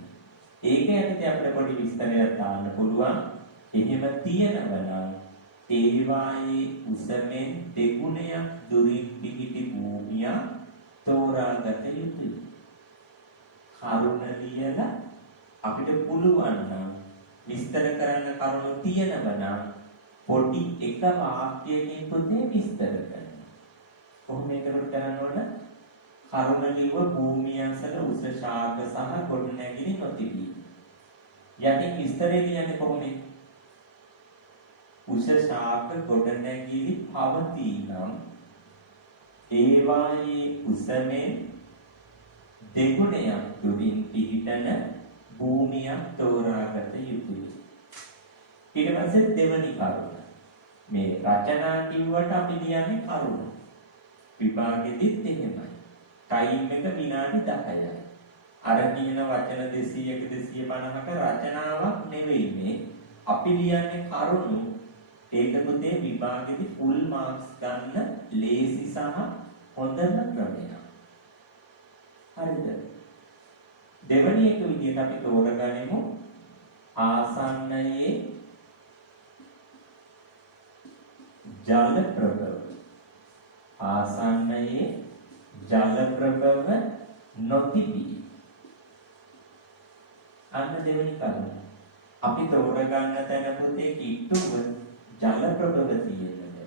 ඒක යටතේ අපිට පොඩි විස්තරයක් දාන්න පුළුවන්. එහෙම තියෙනවා නම් ඒවායේ උසමෙන් දෙගුණයක් දුරින් පිහිටි භූමිය තෝරාගත යුතුයි. කරුණ ලියලා අපිට පුළුවන් නම් විස්තර කරන්න කරුණු තියෙනවා නම් පොඩි එක වාක්‍යයකින් පුතේ විස්තර කරනවා. කොහොමද ඒක කරන්න ඕන? කරුණලිව භූමිය අසල උස ශාක සහ ගොඩනැගිලි නොතිබී. යටින් විස්තරය කියන්නේ කොහොමද? උස ශාක ගොඩනැගිලි පවතිනම් ඒවායේ උසමෙන් දෙගුණයක් දුරින් පිහිටන භූමියක් තෝරාගත යුතුය. ඊට පස්සේ දෙවනි කරුණ. මේ රචනා කිව්වට අපි කියන්නේ කරුණ. විභාගෙදිත් එහෙමයි. ටයිම් එක විනාඩි 10යි. අර කියන වචන 200ක 250ක රචනාවක් නෙවෙයි මේ. අපි ලියන්නේ කරුණු. ඒක පුතේ විභාගෙදි ෆුල් මාක්ස් ගන්න ලේසි සහ හොඳම ක්‍රමයක්. හරිද? දෙවැනි එක විදිහට අපි තෝරගනිමු ආසන්නයේ ජල ප්‍රභව. ආසන්නයේ ජල ප්‍රභව නොතිබී. අන්න දෙවෙනි කරුණ. අපි තෝරගන්න තැන පුතේ කිට්ටුව ජල ප්‍රභව තියෙනවා.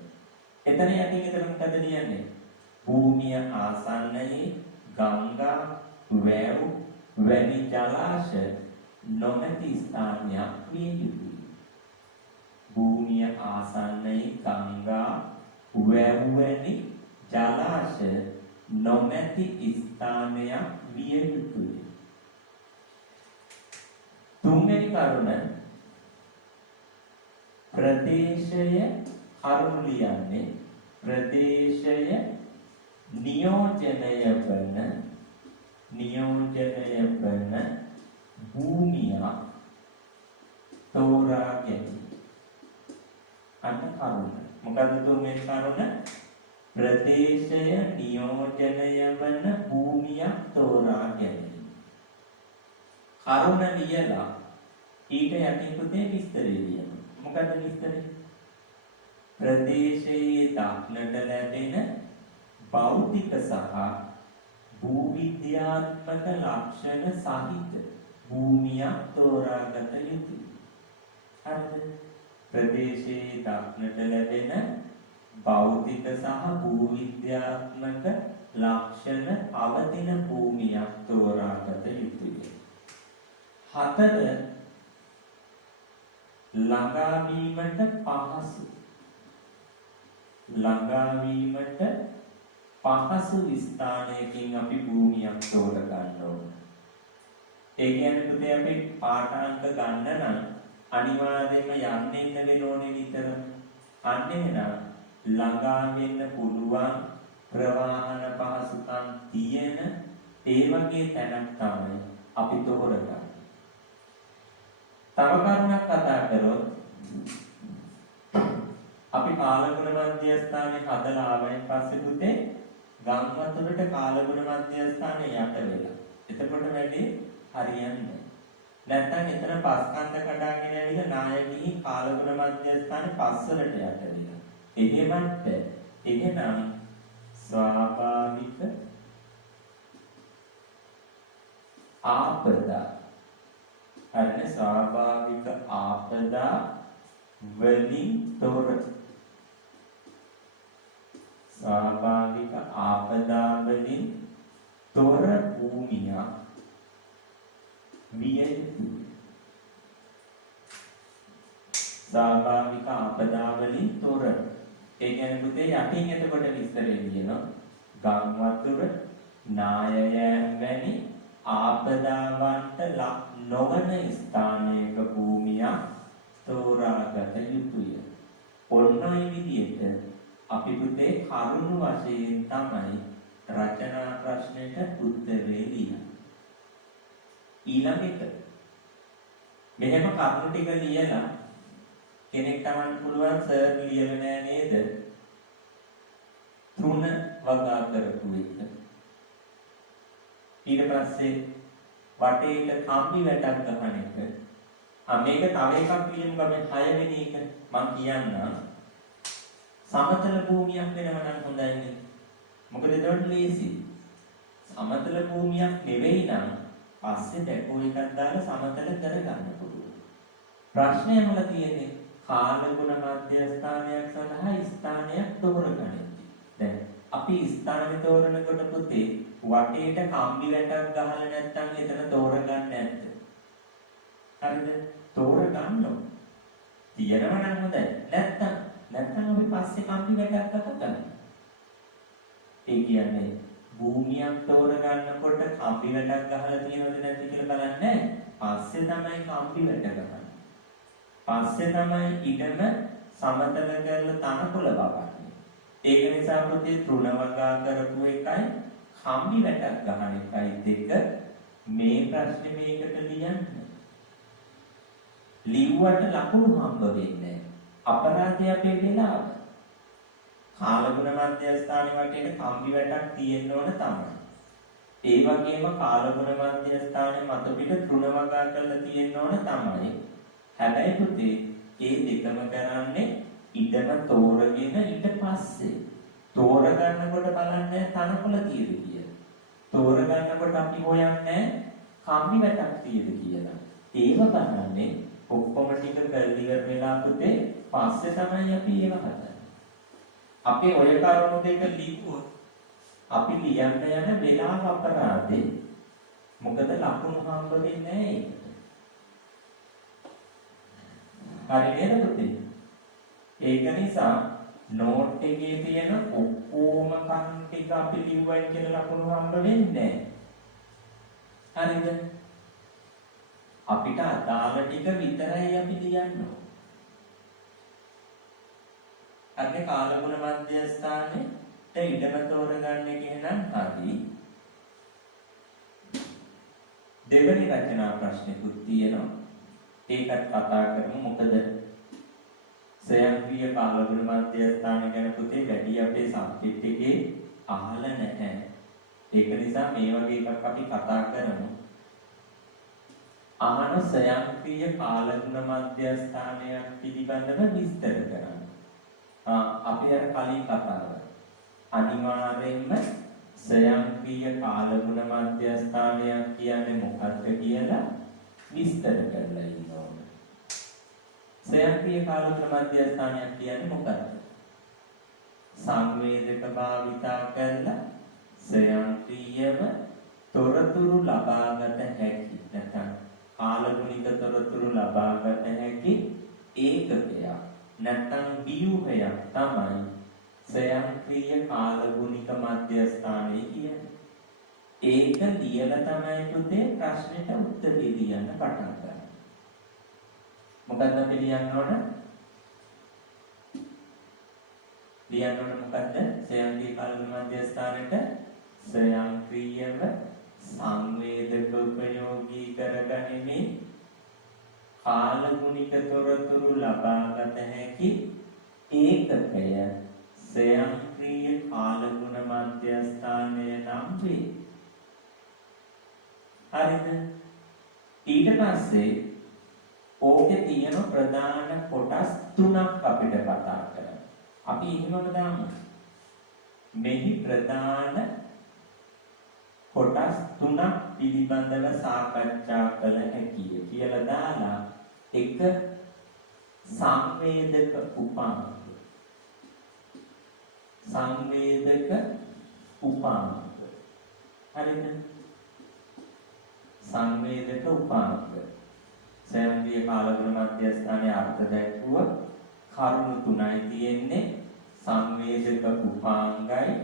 එතන යටින් එතන මොකද කියන්නේ? භූමිය ආසන්නයේ ගංගා වැව් වැනි ජලාශය නොමැති ස්ථානයක් විය යුතුයි. භූමිය ආසන්නයේ ගංගා වැව් වැනි ජලාශය නොමැති ස්ථානයක් විය යුතුයි. තුන්වෙනි කරුණ ප්‍රදේශය කරුණු ලියන්නේ ප්‍රදේශය නියෝජනය වන භූමිය තෝරා ගැනීම. අන්න කරුණ. මොකද තුන්වෙනි කරුණ? ප්‍රදේශය නියෝජනය වන භූමිය තෝරා ගැනීම. කරුණ ලියලා ඊට යටින් පුතේ විස්තරය ලියනවා. මොකද විස්තරය? ප්‍රදේශයේ දක්නට ලැබෙන භෞතික සහ භූවිද්‍යාත්මක ලක්ෂණ සහිත භූමියක් තෝරාගත යුතුයි. හරිද? ප්‍රදේශයේ දක්නට ලැබෙන භෞතික සහ භූවිද්‍යාත්මක ලක්ෂණ පවතින භූමියක් තෝරාගත යුතුයි. 4 ළඟා වීමට පහසු. ළඟා වීමට පහසු ස්ථානයකින් අපි භූමියක් තෝර ගන්න ඕන. ඒ කියන්නේ පුතේ අපි පාඨාංක ගන්න නම් අනිවාර්යයෙන්ම යන්න වෙන ඕනේ විතර. අන්න එහෙනම් ළඟා වෙන්න පුළුවන් ප්‍රවාහන පහසුකම් තියෙන ඒ වගේ තැනක් තමයි අපි තෝරගන්නේ. තව කරුණක් කතා කරොත් අපි කාලගුණ මධ්‍යස්ථානයේ හදලා ආවයින් පස්සේ පුතේ ගම් වතුරට කාලගුණ මධ්‍යස්ථානය යට වෙලා. එතකොට වැඩි හරියන්නේ නැත්නම් එතන පස්කන්ධ කඩාගෙන ඇවිල්ලා නායකී කාලගුණ මධ්‍යස්ථානේ පස්සලට යට වෙලා. එහෙමත් එහෙනම් ස්වාභාවික ආපදා අරනේ ස්වාභාවික ආපදා වලින් තොර ස්වාභාවික ආපදා වලින් තොර භූමිය විය යුතුයි. ස්වාභාවික ආපදා වලින් තොර. ඒ කියන්නේ පුතේ යටින් එතකොට විස්තරය කියනවා ගම් වතුර නායයන් වැනි ආපදාවන්ට ලක් නොවන ස්ථානයක භූමියක් තෝරාගත යුතුය. ඔන්නයි විදිහට අපි පුතේ කරුණු වශයෙන් තමයි රචනා ප්‍රශ්නෙට උත්තරේ ලියන්නේ. ඊළඟ එක මෙහෙම කරුණු ටික ලියලා කෙනෙක් තමන් පුළුවන් සර් ලියලා නෑ නේද? තුන වගා කරපු එක. ඊට පස්සේ වටේට කම්බි වැටක් ගහන එක. මේක තව එකක් ලියමු ගමන් 6 වෙනි එක මම කියන්නම්. සමතල භූමියක් වෙනව නම් හොඳයිනේ. මොකද ඒකට ලේසි. සමතල භූමියක් නෙවෙයි නම් පස්සේ ඩෙකෝ එකක් දාලා සමතල කරගන්න පුළුවන්. ප්‍රශ්නය මොකද තියෙන්නේ? කාලගුණ මධ්‍යස්ථානයක් සඳහා ස්ථානයක් තෝරගනිමු. දැන් අපි ස්ථානෙ තෝරනකොට පුතේ වටේට කම්බි වැටක් ගහලා නැත්නම් එතන තෝරගන්නේ නැද්ද? හරිද? තෝරගන්න ඕන. තියනවා නම් හොඳයි. නැත්නම් අපි පස්සේ කම්බි වැටක් ගහගන්න. ඒ කියන්නේ භූමියක් තෝරගන්නකොට කම්බි වැටක් ගහලා තියෙනවද නැද්ද කියලා බලන්නේ නැහැ. පස්සේ තමයි කම්බි වැට ගහන්නේ. පස්සේ තමයි ඉඩම සමතල කරලා තනකොළ වගන්නේ. ඒක නිසා පුතේ තෘණ වගා කරපු එකයි කම්බි වැටක් ගහන එකයි දෙක මේ ප්‍රශ්නේ මේකට ලියන්න. ලිව්වට ලකුණු හම්බ වෙන්නේ නැහැ. අපරාධය අපේ වෙලාව. කාලගුණ මධ්‍යස්ථානයේ වටේට කම්බි වැටක් තියෙන්න ඕන තමයි. ඒ වගේම කාලගුණ මධ්‍යස්ථානයේ මත පිට තෘණ වගා කරලා තියෙන්න ඕන තමයි. හැබැයි පුතේ ඒ දෙකම කරන්නේ ඉඩම තෝරගෙන ඊට පස්සේ තෝරගන්නකොට බලන්නේ තනකොළ තියෙද කියලා. තෝරගන්නකොට අපි හොයන්නේ කම්බි වැටක් තියෙද කියලා. ඒව බලන්නේ ඔක්කොම ටික කරලා ඉවර වෙලා පුතේ පස්සේ තමයි අපි ඒව හදන්නේ. අපේ ඔය කරුණු දෙක ලියුවොත් අපි ලියන්න යන වෙලාව අපරාධේ. මොකද ලකුණු හම්බ වෙන්නේ නැහැ ඒකට. හරි නේද පුතේ? ඒක නිසා නෝට් එකේ තියෙන ඔක්කොම කරුණු ටික අපි ලිව්වයි කියලා ලකුණු හම්බ වෙන්නේ නැහැ. හරිද? අපිට අදාළ ටික විතරයි අපි ලියන්න ඕනේ. අන්නේ කාලගුණ මධ්‍යස්ථානයේ ඉඩම තෝරගන්න කියනනම් හරි. දෙවෙනි රචනා ප්‍රශ්නෙකුත් තියෙනවා. ඒකත් කතා කරමු. මොකද ස්වයංක්‍රීය කාලගුණ මධ්‍යස්ථාන ගැන පුතේ වැඩි අපේ සබ්ජෙක්ට් එකේ අහලා නැහැ. ඒක නිසා මේ වගේ එකක් අපි කතා කරමු. අහන ස්වයංක්‍රීය කාලගුණ මධ්‍යස්ථානයක් පිළිබඳව විස්තර කරන්න. අපි අර කලින් කතා කරා. අනිවාර්යයෙන්ම ස්වයංක්‍රීය කාලගුණ මධ්‍යස්ථානයක් කියන්නේ මොකක්ද කියලා විස්තර කරලා ඉන්න ඕනේ. ස්වයංක්‍රීය කාලගුණ මධ්‍යස්ථානයක් කියන්නේ මොකක්ද? සංවේදක භාවිතා කරලා ස්වයංක්‍රීයව තොරතුරු ලබාගත හැකි නැත්නම් කාලගුණික තොරතුරු ලබාගත හැකි ඒකකයක් නැත්නම් ව්‍යුහයක් තමයි ස්වයංක්‍රීය කාලගුණික මධ්‍යස්ථානය කියන්නේ. ඒක ලියලා තමයි පුතේ ප්‍රශ්නෙට උත්තර ලියන්න පටන් ගන්න. මොකක්ද අපි ලියන්න ඕන? මොකක්ද? ස්වයංක්‍රීය කාලගුණ මධ්‍යස්ථානෙට ස්වයංක්‍රීයව සංවේදක උපයෝගී කරගනිමින් කාලගුණික තොරතුරු ලබාගත හැකි ඒකකය ස්වයංක්‍රීය කාලගුණ මධ්‍යස්ථානය නම් වේ. හරිද? ඊට පස්සේ ඕකේ තියෙන ප්‍රධාන කොටස් තුනක් අපිට කතා කරන්න. අපි එහෙමම දාමු. මෙහි ප්‍රධාන කොටස් තුනක් පිළිබඳව සාකච්ඡා කළ හැකිය කියලා දාලා එක සංවේදක උපාංග. හරිද? සංවේදක උපාංග. ස්වයංක්‍රීය කාලගුණ මධ්‍යස්ථානයේ අර්ථ දැක්වුව කරුණු තුනයි තියෙන්නේ. සංවේදක උපාංගයි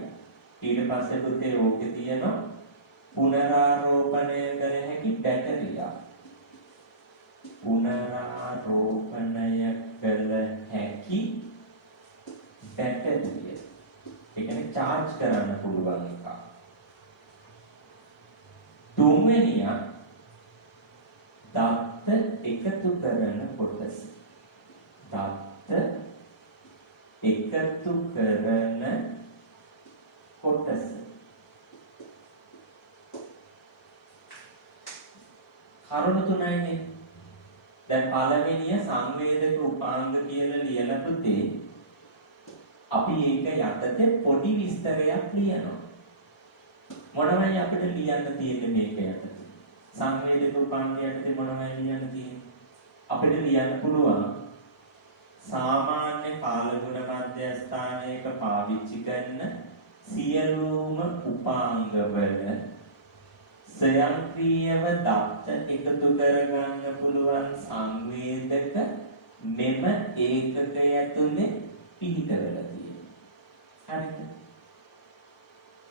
ඊට පස්සේ පුතේ ඕකේ තියෙනවා පුනරාරෝපණය කළ හැකි බැටරිය. පුනරාරෝපණය කළ හැකි බැටරිය. ඒ කියන්නේ charge කරන්න පුළුවන් එක. තුන්වෙනිය දත්ත එකතු කරන කොටස. දත්ත එකතු කරන කොටස. කරුණු තුනයිනේ. දැන් පළවෙනිය සංවේදක උපාංග කියලා ලියලා පුතේ අපි ඒක යටතේ පොඩි විස්තරයක් ලියනවා. මොනවයි අපිට ලියන්න තියෙන්නේ මේක යටතේ? සංවේදක උපාංග යටතේ මොනවයි ලියන්න තියෙන්නේ? අපිට ලියන්න පුළුවන් සාමාන්‍ය කාලගුණ මධ්‍යස්ථානයක පාවිච්චි කරන සියලුම උපාංගවල ස්වයංක්‍රීයව දත්ත එකතු කරගන්න පුළුවන් සංවේදක මෙම ඒකකය ඇතුලේ පිහිටවලා තියෙනවා. හරිද?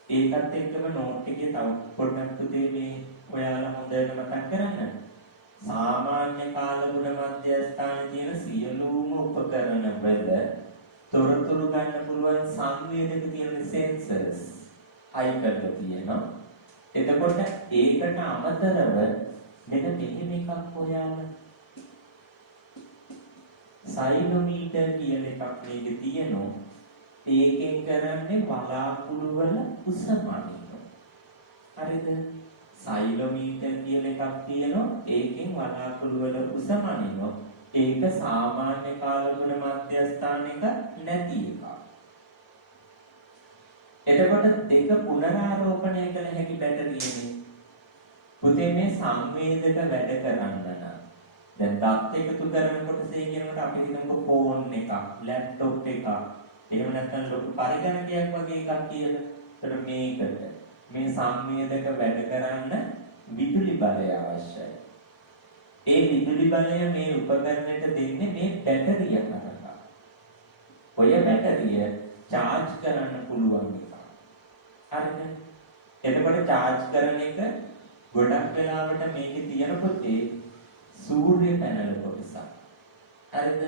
ඒකත් එක්කම නෝට් එකේ තව පොඩ්ඩක් පුතේ මේ ඔයාලා හොඳට මතක් කරගන්න. සාමාන්‍ය කාලගුණ මධ්‍යස්ථාන කියන සියලුම උපකරණ වල තොරතුරු ගන්න පුළුවන් සංවේදක තියෙන සෙන්සර්ස් හයි කරලා තියෙනවා. එතකොට ඒකට අමතරව මෙන්න මෙහෙම එකක් ඔයාලා සයිලෝමීටර් කියන එකක් මේකේ තියෙනවා. ඒකෙන් කරන්නේ වලාකුළු වල උස මානිනවා. හරිද? සයිලෝමීටර් කියන එකක් තියෙනවා. ඒකෙන් වලාකුළු වල උස මානිනවා. ඒක සාමාන්‍ය කාලගුණ මධ්‍යස්ථානයක නැති එකක්. එතකොට දෙක පුනරාරෝපණය කළ හැකි බැටරියනේ. පුතේ මේ සංවේදක වැඩ කරන්න නම් දැන් දත් එකතු කරනකොට කියනකොට අපි හිතමුකෝ ෆෝන් එකක්, ලැප්ටොප් එකක්, එහෙම නැත්නම් ලොකු පරිගණකයක් වගේ එකක් කියලා. ඒතර මේකට මේ සංවේදක වැඩ කරන්න විදුලි බලය අවශ්‍යයි. ඒ විදුලි බලය මේ උපකරණයට දෙන්නේ මේ බැටරිය කරා. ඔය බැටරිය charge කරන්න පුළුවන් එක. හරිද? එතකොට charge කරන එක ගොඩක් වෙලාවට මේකේ තියෙන පොතේ සූර්ය පැනල කොටසක්. හරිද?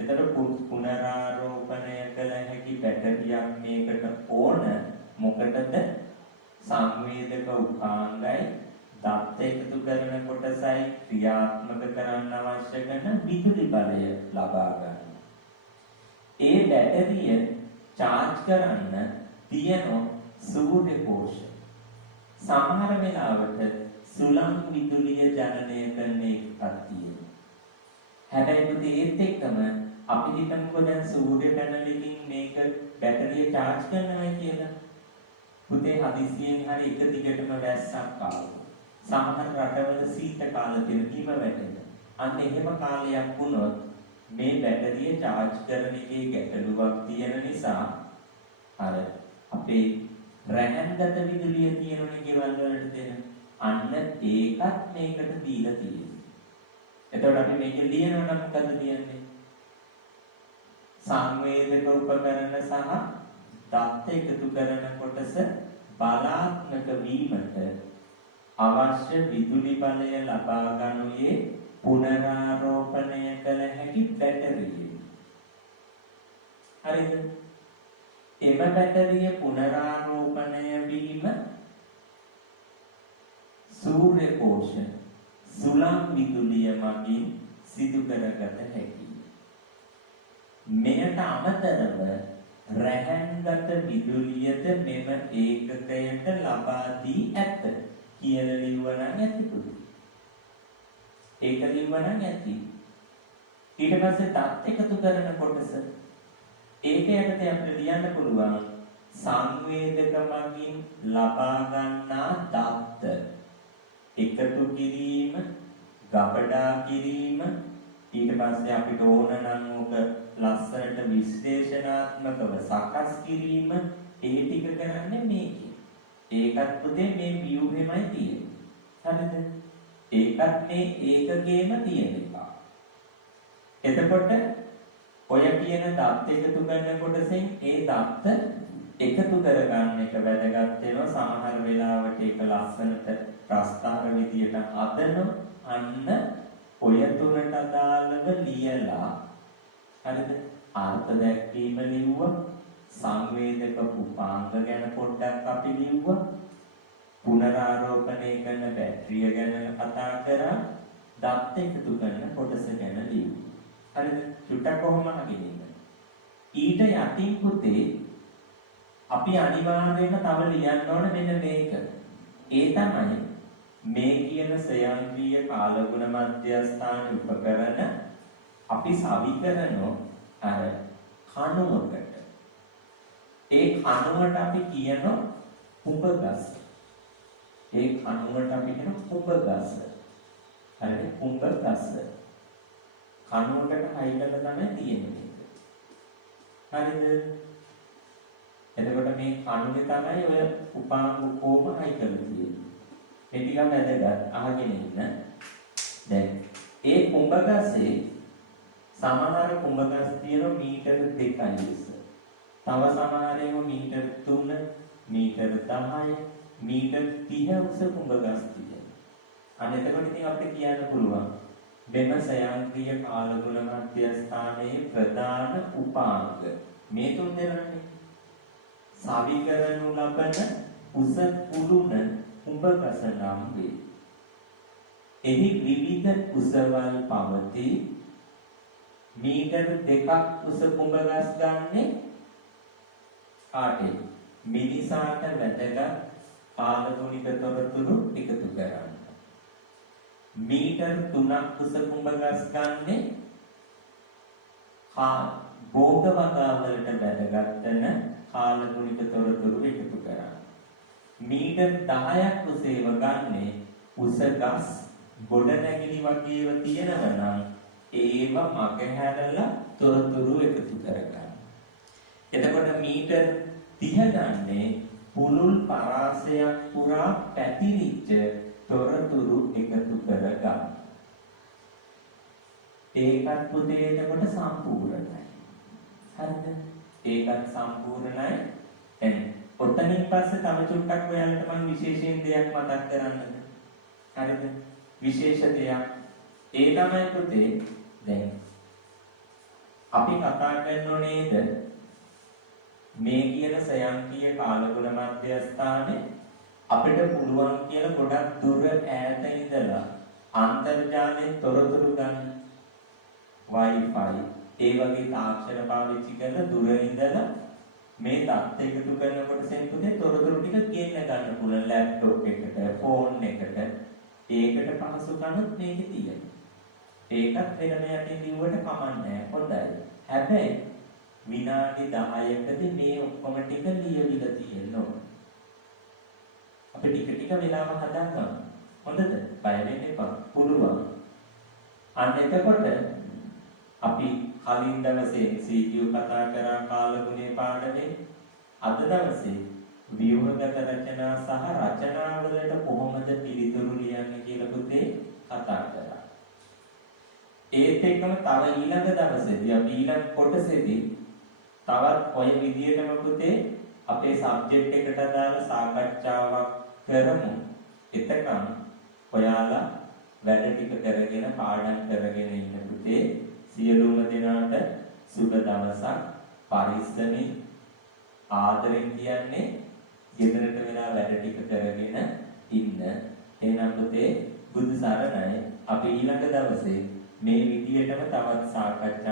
එතකොට පුනරාරෝපණය කළ හැකි බැටරියක් මේකට ඕන මොකටද? සංවේදක උපාංගයි දත්ත එකතු කරන කොටසයි ක්‍රියාත්මක කරන්න අවශ්‍ය කරන විදුලි බලය ලබා ගන්න. ඒ බැටරිය charge කරන්න තියෙන සූර්ය කෝෂ. සමහර වෙලාවට සුළං විදුලිය ජනනය කරන එකක් තියෙනවා. හැබැයි පුතේ ඒත් එක්කම අපි හිතමුකෝ දැන් සූර්ය පැනලකින් මේක බැටරිය charge කරනවා කියලා. පුතේ හදිසියෙන් හරි එක දිගටම වැස්සක් ආවා. සමහර රටවල සීත කාල තියෙන බිම වැටෙන. අන්න එහෙම කාලයක් වුණොත් මේ බැටරිය charge කරන එකේ ගැටලුවක් තියෙන නිසා අර අපේ රැහැන්ගත විදුලිය තියෙනවනේ ගෙවල් වලට දෙන. අන්න ඒකත් මේකට දීලා තියෙනවා. එතකොට අපි මේක ලියනවා නම් මොකද ලියන්නේ? සංවේදක උපකරණ සහ දත්ත එකතු කරන කොටස බලාත්මක වීමට අවශ්‍ය විදුලි බලය ලබා ගනුයේ පුනරාරෝපණය කළ හැකි බැටරිය. හරිද? එම බැටරිය පුනරාරෝපණය වීම සූර්ය කෝෂ සුළං විදුලිය මගින් සිදු කරගත හැකියි. මෙයට අමතරව රැහැන්ගත විදුලියද මෙම ඒකකයට ලබා දී ඇත කියලා ලියවනම් ඇති පුතේ. ඒක ලියවනම් ඇති. ඊට පස්සේ දත් එකතු කරන කොටස ඒක යටතේ අපිට ලියන්න පුළුවන් සංවේදක මගින් ලබා ගන්නා දත්ත එකතු කිරීම, ගබඩා කිරීම, ඊට පස්සේ අපිට ඕන නම් ඔක ලස්සනට විශ්ලේෂණාත්මකව සකස් කිරීම, ඒ ටික කරන්නේ මේකේ. ඒකත් පුතේ මේ ව්‍යුහෙමයි තියෙන්නේ. හරිද? ඒකත් මේ ඒකකේම තියෙන එක. එතකොට ඔය කියන දත් එකතු කරන කොටසෙන් ඒ දත්ත එකතු කරගන්න එක වැදගත් වෙනවා. සමහර වෙලාවට ඒක ලස්සනට ප්‍රස්තාර විදියට හදන අන්න ඔය තුනට අදාළව ලියලා හරිද? අර්ථ දැක්වීම ලිව්වා. සංවේදක උපාංග ගැන පොඩ්ඩක් අපි ලිව්වා. පුනරාරෝපණය කරන බැටරිය ගැන කතා කරා. දත් එකතු කරන කොටස ගැන ලිව්වා. හරිද? චුට්ටක් කොහොම හරිද? ඊට යටින් පුතේ අපි අනිවාර්යයෙන්ම තව ලියන්න ඕන මෙන්න මේක. ඒ තමයි මේ කියන ස්වයංක්‍රීය කාලගුණ මධ්‍යස්ථාන උපකරණ අපි සවි කරනෝ අර කණුවකට. ඒ කණුවට අපි කියන කුඹ ගස. ඒ කණුවට අපි කියන කුඹ ගස. හරිද? කුඹ ගස. කණුවකට හයි කරලා තමයි තියෙන්නේ. හරිද? එතකොට මේ කණුවේ තමයි ඔය උපාංග කොහොම හයි කරලා තියෙන්නේ. මේ ටික වැදගත් අහගෙන ඉන්න. දැන් ඒ කුඹගසේ සමහර කුඹගස් තියෙන මීටර 2යි ඉස්ස. තව සමහර ඒවා මීටර 3, මීටර 10, මීටර 30 උස කුඹගස් තියෙනවා. අන්න එතකොට ඉතින් අපිට කියන්න පුළුවන් මෙම සයන්ක්‍රීය කාලගුණ මධ්‍යස්ථානයේ ප්‍රධාන උපාංග මේ තුන් දෙනානේ. සවි කරනු ලබන උස පුරුණ කුඹගස නම් වේ. එහි විවිධ උසවල් පවතී. මීටර 2ක් උස කුඹගස් ගන්නේ කාටේ? මිනිසාට වැදගත් කාලගුණික තොරතුරු එකතු කරන්න. මීටර 3ක් උස කුඹගස් ගන්නේ භෝග වගාවලට වැදගත් වෙන කාලගුණික තොරතුරු එකතු කරන්න. මීටර 10ක් උස ඒවා ගන්නේ උස ගස් ගොඩනැගිලි වගේ ඒවා තියෙනවා නම් ඒවා මගහැරලා තොරතුරු එකතු කරගන්න. එතකොට මීටර 30 ගන්නේ පුළුල් පරාසයක් පුරා පැතිරිච්ච තොරතුරු එකතු කරගන්න. ඒකත් පුතේ එතකොට සම්පූර්ණයි. හරිද? ඒකත් සම්පූර්ණයි. දැන් ඔතනින් පස්සේ තව චුට්ටක් ඔයාලට මම විශේෂයෙන් දෙයක් මතක් කරන්නද? හරිද? විශේෂ දෙයක්. ඒ තමයි පුතේ දැන් අපි කතා කරනෝ නේද මේ කියන සයන්කීය කාලගුණ මධ්‍යස්ථානේ අපිට පුළුවන් කියලා ගොඩක් දුර ඈත ඉඳලා අන්තර්ජාලයෙන් තොරතුරු ගන්න. Wi-Fi ඒ වගේ තාක්ෂණ පාවිච්චි කරලා දුර ඉඳලා මේ தත් එකතු කරනකොට සෙන්පුතේ තොරතුරු ටික ගෙන්න ගන්න පුළුවන් ලැප්ටොප් එකට, ෆෝන් එකට. ඒකට පහසුකමත් මේකේ තියෙනවා. ඒකත් වෙනම යටින් ලිව්වට කමන්නේ හොඳයි. හැබැයි විනාඩි 10කදී මේ ඔක්කොම ටික ලියවිලා තියෙනවා. අපි ටික වෙලාව හදන්නවා. හොඳද? බය වෙන්න එපා. පුළුවන්. අන්න එතකොට අපි කලින් දවසේ CPU කතා කරා කාලගුණේ පාඩමේ අද දවසේ ව්‍යුහගත රචනා සහ රචනාවලට කොහොමද පිළිතුරු ලියන්නේ කියලා පුතේ කතා කරා. ඒත් එක්කම තව ඊළඟ දවසේදී අපි ඊළඟ කොටසේදී තවත් ඔය විදියටම පුතේ අපේ සබ්ජෙක්ට් එකට අදාළ සාකච්ඡාවක් කරමු. එතකන් ඔයාලා වැඩ ටික කරගෙන පාඩම් කරගෙන ඉන්න පුතේ සියලුම දෙනාට සුබ දවසක්. පරිස්සමින් ආදරෙන් කියන්නේ ගෙදරට වෙලා වැඩ ටික කරගෙන ඉන්න. එහෙනම් පුතේ බුදු සරණයි. අපි ඊළඟ දවසේ මේ විදියටම තවත් සාකච්ඡා